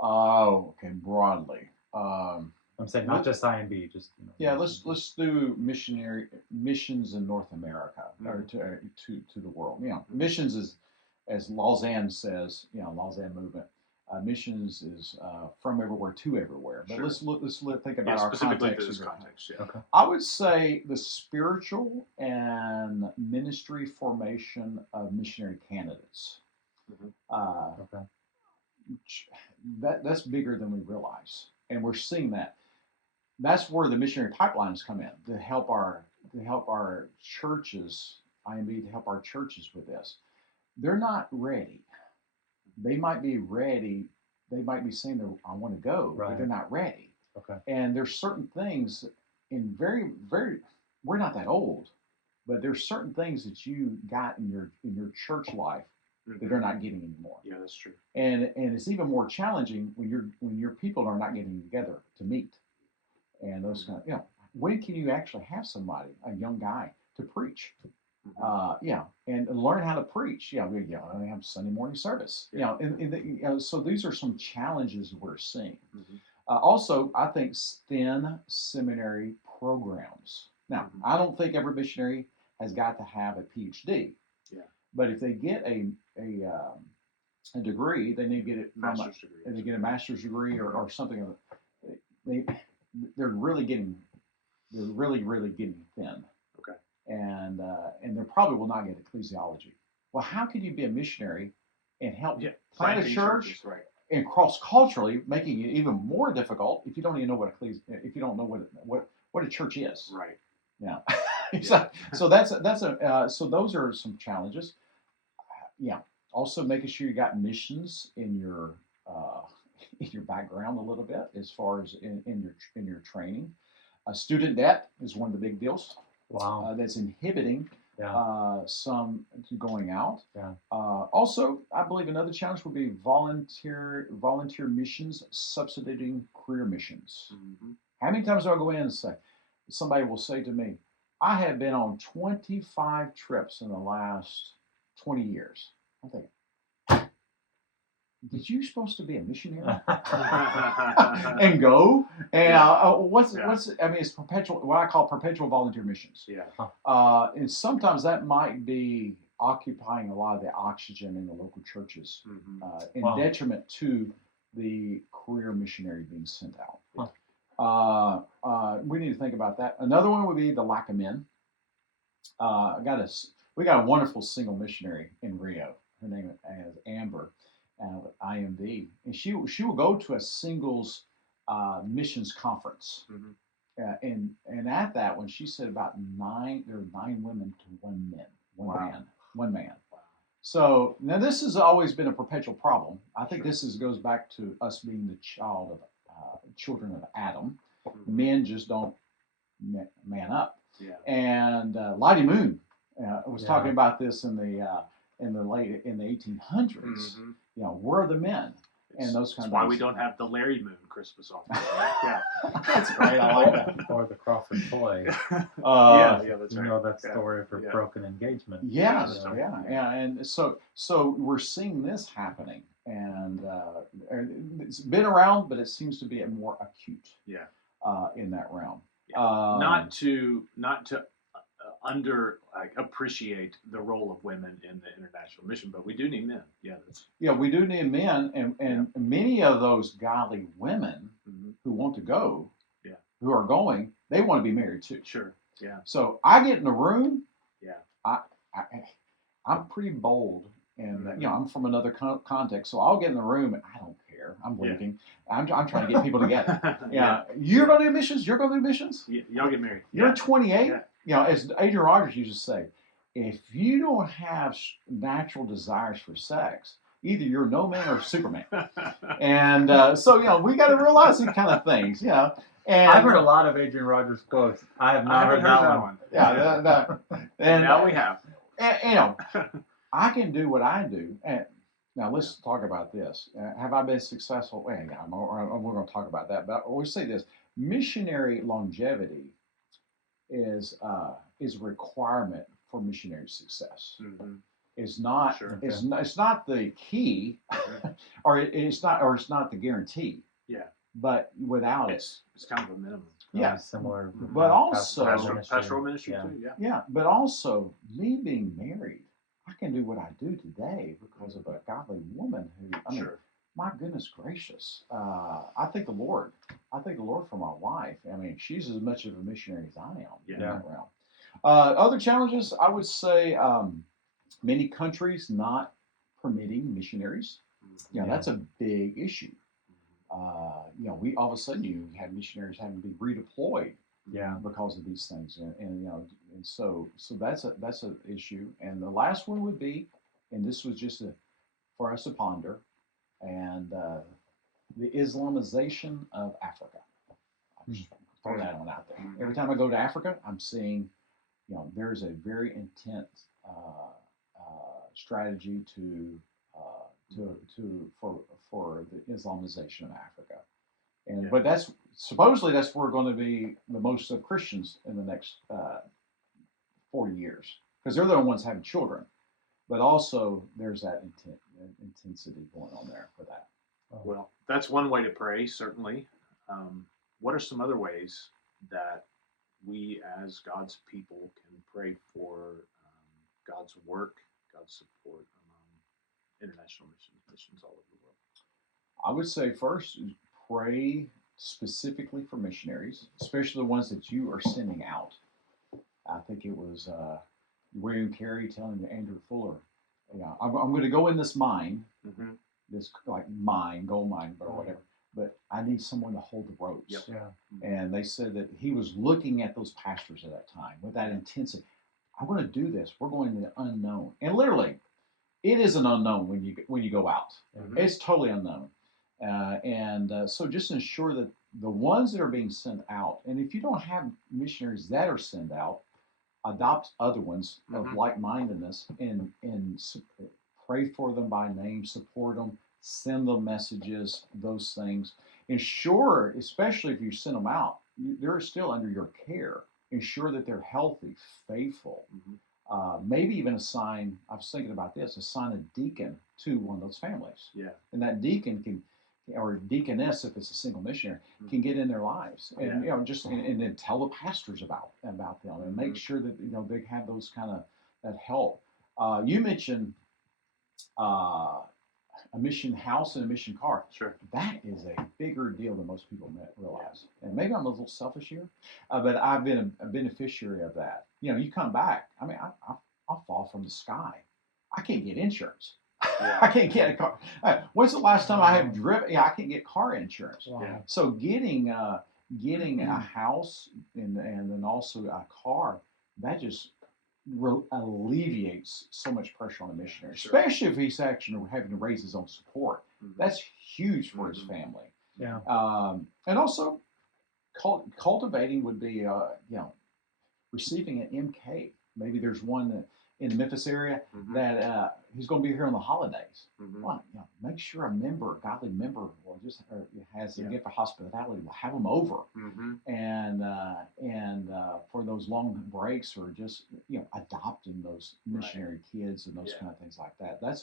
Oh, okay, broadly. I'm saying not just IMB, just Yeah, let's do missions in North America or to the world. Missions is, as Lausanne says, Lausanne movement. Missions is from everywhere to everywhere. But Sure. let's think about our specifically context. to this context. Yeah. Okay. I would say the spiritual and ministry formation of missionary candidates. Mm-hmm. Okay. That's bigger than we realize, and we're seeing that. That's where the missionary pipelines come in to help our churches, IMB, to help our churches with this. They're not ready. They might be ready. They might be saying that I want to go, Right. but they're not ready. Okay. And there's certain things in we're not that old, but there's certain things that you got in your church life that they're not getting anymore. Yeah, that's true. And it's even more challenging when your people are not getting together to meet. And those kind of, when can you actually have somebody, a young guy, to preach? Mm-hmm. And learn how to preach. I have Sunday morning service. Yeah. So these are some challenges we're seeing. Mm-hmm. Also, I think thin seminary programs. Now, Mm-hmm. I don't think every missionary has got to have a PhD. Yeah. But if they get a degree, they need to get it Master's degree. and they get a master's degree or something. They're really getting thin. Okay. And they probably will not get ecclesiology. Well, how can you be a missionary and help plant a church churches, right. and cross culturally, making it even more difficult if you don't even know if you don't know what a church is? Right. Yeah. So those are some challenges. Also making sure you got missions in your background a little bit as far as in your training. Student debt is one of the big deals. Wow. That's inhibiting some to going out. Yeah. Also, I believe another challenge would be volunteer missions substituting career missions. Mm-hmm. How many times do I go in and say, somebody will say to me, I have been on 25 trips in the last 20 years. I'm thinking, did you supposed to be a missionary and go? And it's perpetual, what I call perpetual volunteer missions. Yeah. And sometimes that might be occupying a lot of the oxygen in the local churches, in detriment to the career missionary being sent out. We need to think about that. Another one would be the lack of men. We got a wonderful single missionary in Rio. Her name is Amber, with IMB, and she will go to a singles missions conference. Mm-hmm. And at that one, she said there were 9 women to 1 man, one man. Wow. So now this has always been a perpetual problem. I think this goes back to us being the children of Adam. Mm-hmm. Men just don't man up. Yeah. And Lighty Moon was talking about this in the 1800s. Mm-hmm. Where are the men? And those kind of why things. we don't have the Larry Moon Christmas offering. Yeah. That's great. I like that. Or the Crawford toy. That's right. That story for broken engagement. Yes, and so we're seeing this happening, and it's been around, but it seems to be more acute. Yeah. In that realm. Not to appreciate the role of women in the international mission, but we do need men. Yeah, we do need men, and many of those godly women who want to go, who are going, they want to be married too. Sure. Yeah. So I get in the room. Yeah. I'm pretty bold, and I'm from another context, so I'll get in the room and I don't care. I'm leaving. I'm trying to get people together. You're going to do missions. You're going to do missions. Y'all get married. You're 28. As Adrian Rogers used to say, if you don't have natural desires for sex, either you're no man or Superman. And so we got to realize these kind of things. And I've heard a lot of Adrian Rogers quotes. I have not heard that one. Yeah, and now we have. And, I can do what I do. And now let's talk about this. Have I been successful? Well, we're going to talk about that. But I always say this: missionary longevity is a requirement for missionary success. It's not. Sure. It's not the key, or it's not the guarantee. Yeah. But without it's kind of a minimum. Yeah. Similar. But also pastoral ministry too. Yeah. Yeah. But also me being married, I can do what I do today because of a godly woman who. My goodness gracious. I thank the Lord. For my wife. I mean, she's as much of a missionary as I am. In that realm. Other challenges, I would say, many countries not permitting missionaries. That's a big issue. We all of a sudden you have missionaries having to be redeployed. Because of these things, and so that's an issue. And the last one would be, and this was just for us to ponder, and the Islamization of Africa. I'll just throw that one out there. Every time I go to Africa, I'm seeing, there's a very intense strategy for the Islamization of Africa. But that's supposedly that's where we're going to be the most of Christians in the next 40 years, because they're the ones having children. But also there's that intensity going on there for that. Well, that's one way to pray, certainly. What are some other ways that we as God's people can pray for God's work, God's support among international missions all over the world? I would say first, pray specifically for missionaries, especially the ones that you are sending out. I think it was William Carey telling Andrew Fuller, I'm going to go in this mine, this like mine, gold mine, or whatever, but I need someone to hold the ropes. And they said that he was looking at those pastors at that time with that intensity. I'm going to do this. We're going to the unknown. And literally, it is an unknown when you go out. It's totally unknown. So just ensure that the ones that are being sent out, and if you don't have missionaries that are sent out, adopt other ones of like-mindedness and pray for them by name, support them, send them messages, those things. Ensure, especially if you send them out, they're still under your care. Ensure that they're healthy, faithful. Maybe even assign, I was thinking about this, assign a deacon to one of those families. And that deacon can, or deaconess, if it's a single missionary, can get in their lives and and then tell the pastors about them and make sure that they have those kind of that help. You mentioned a mission house and a mission car. Sure. That is a bigger deal than most people realize. And maybe I'm a little selfish here, but I've been a beneficiary of that. You come back. I mean, I'll fall from the sky. I can't get insurance. I can't get a car. When's the last time I have driven? I can't get car insurance. So getting a house and then also a car, that just alleviates so much pressure on a missionary, especially if he's actually having to raise his own support. That's huge for his family. And also cultivating would be receiving an MK. Maybe there's one in the Memphis area that he's going to be here on the holidays. Well, make sure a godly member, has a gift of hospitality. Will have them over, and for those long breaks, or just adopting those missionary kids and those kind of things like that. That's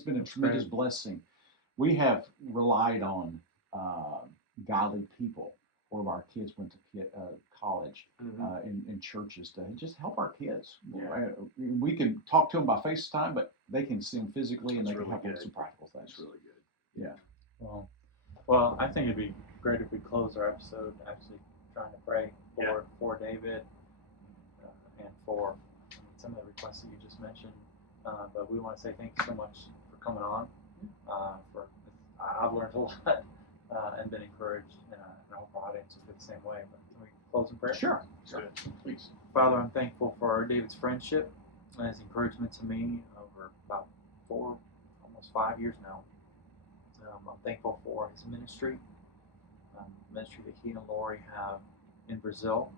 been a tremendous blessing. We have relied on godly people or our kids went to college in churches to just help our kids. Yeah. We can talk to them by FaceTime, but they can see them physically and That's they can really help them good. with some practical things. That's really good. Yeah. Well, I think it'd be great if we close our episode actually trying to pray for David and for some of the requests that you just mentioned. But we want to say thank you so much for coming on. I've learned a lot and been encouraged, and I hope our audience will feel the same way. But can we close in prayer? Sure. Please. Father, I'm thankful for David's friendship and his encouragement to me over about 4, almost 5 years now. I'm thankful for his ministry that he and Laurie have in Brazil,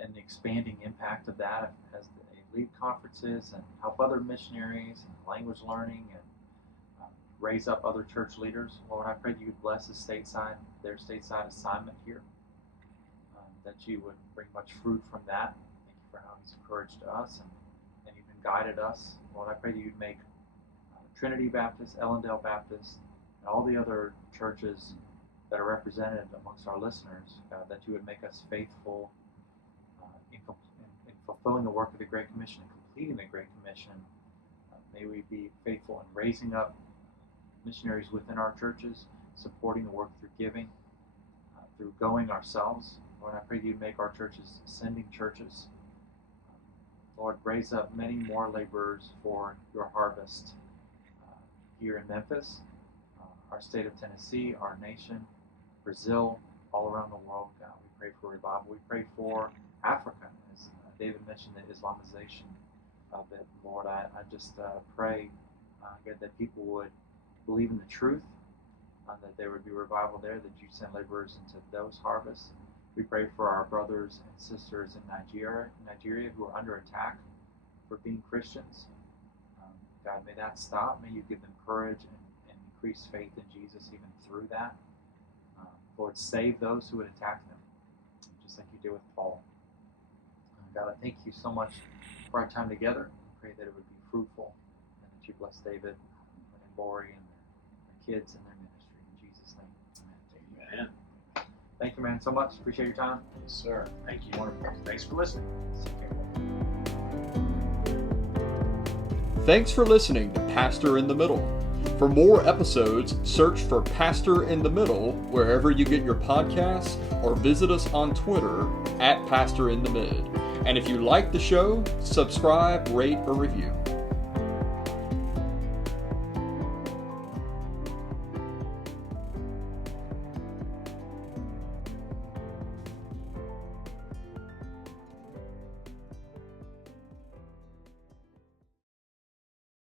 and the expanding impact of that as they lead conferences and help other missionaries and language learning and raise up other church leaders. Lord, I pray that you would bless their stateside assignment here, that you would bring much fruit from that. Thank you for how he's encouraged us and even guided us. Lord, I pray that you'd make Trinity Baptist, Ellendale Baptist, and all the other churches that are represented amongst our listeners, that you would make us faithful in fulfilling the work of the Great Commission and completing the Great Commission. May we be faithful in raising up missionaries within our churches, supporting the work through giving, through going ourselves. Lord, I pray that you'd make our churches ascending churches. Lord, raise up many more laborers for your harvest here in Memphis, our state of Tennessee, our nation, Brazil, all around the world. God, we pray for revival. We pray for Africa, as David mentioned, the Islamization of it. Lord, I just pray God, that people would believe in the truth, that there would be revival there, that you send laborers into those harvests. We pray for our brothers and sisters in Nigeria who are under attack for being Christians. God, may that stop. May you give them courage and increase faith in Jesus even through that. Lord, save those who would attack them, just like you did with Paul. God, I thank you so much for our time together. I pray that it would be fruitful and that you bless David and Laurie and their kids and their ministry. In Jesus' name, amen. Amen. Thank you, man, so much. Appreciate your time. Yes, sir. Thank you. Wonderful. Thanks for listening. Thanks for listening to Pastor in the Middle. For more episodes, search for Pastor in the Middle wherever you get your podcasts, or visit us on Twitter @PastorInTheMid. And if you like the show, subscribe, rate, or review.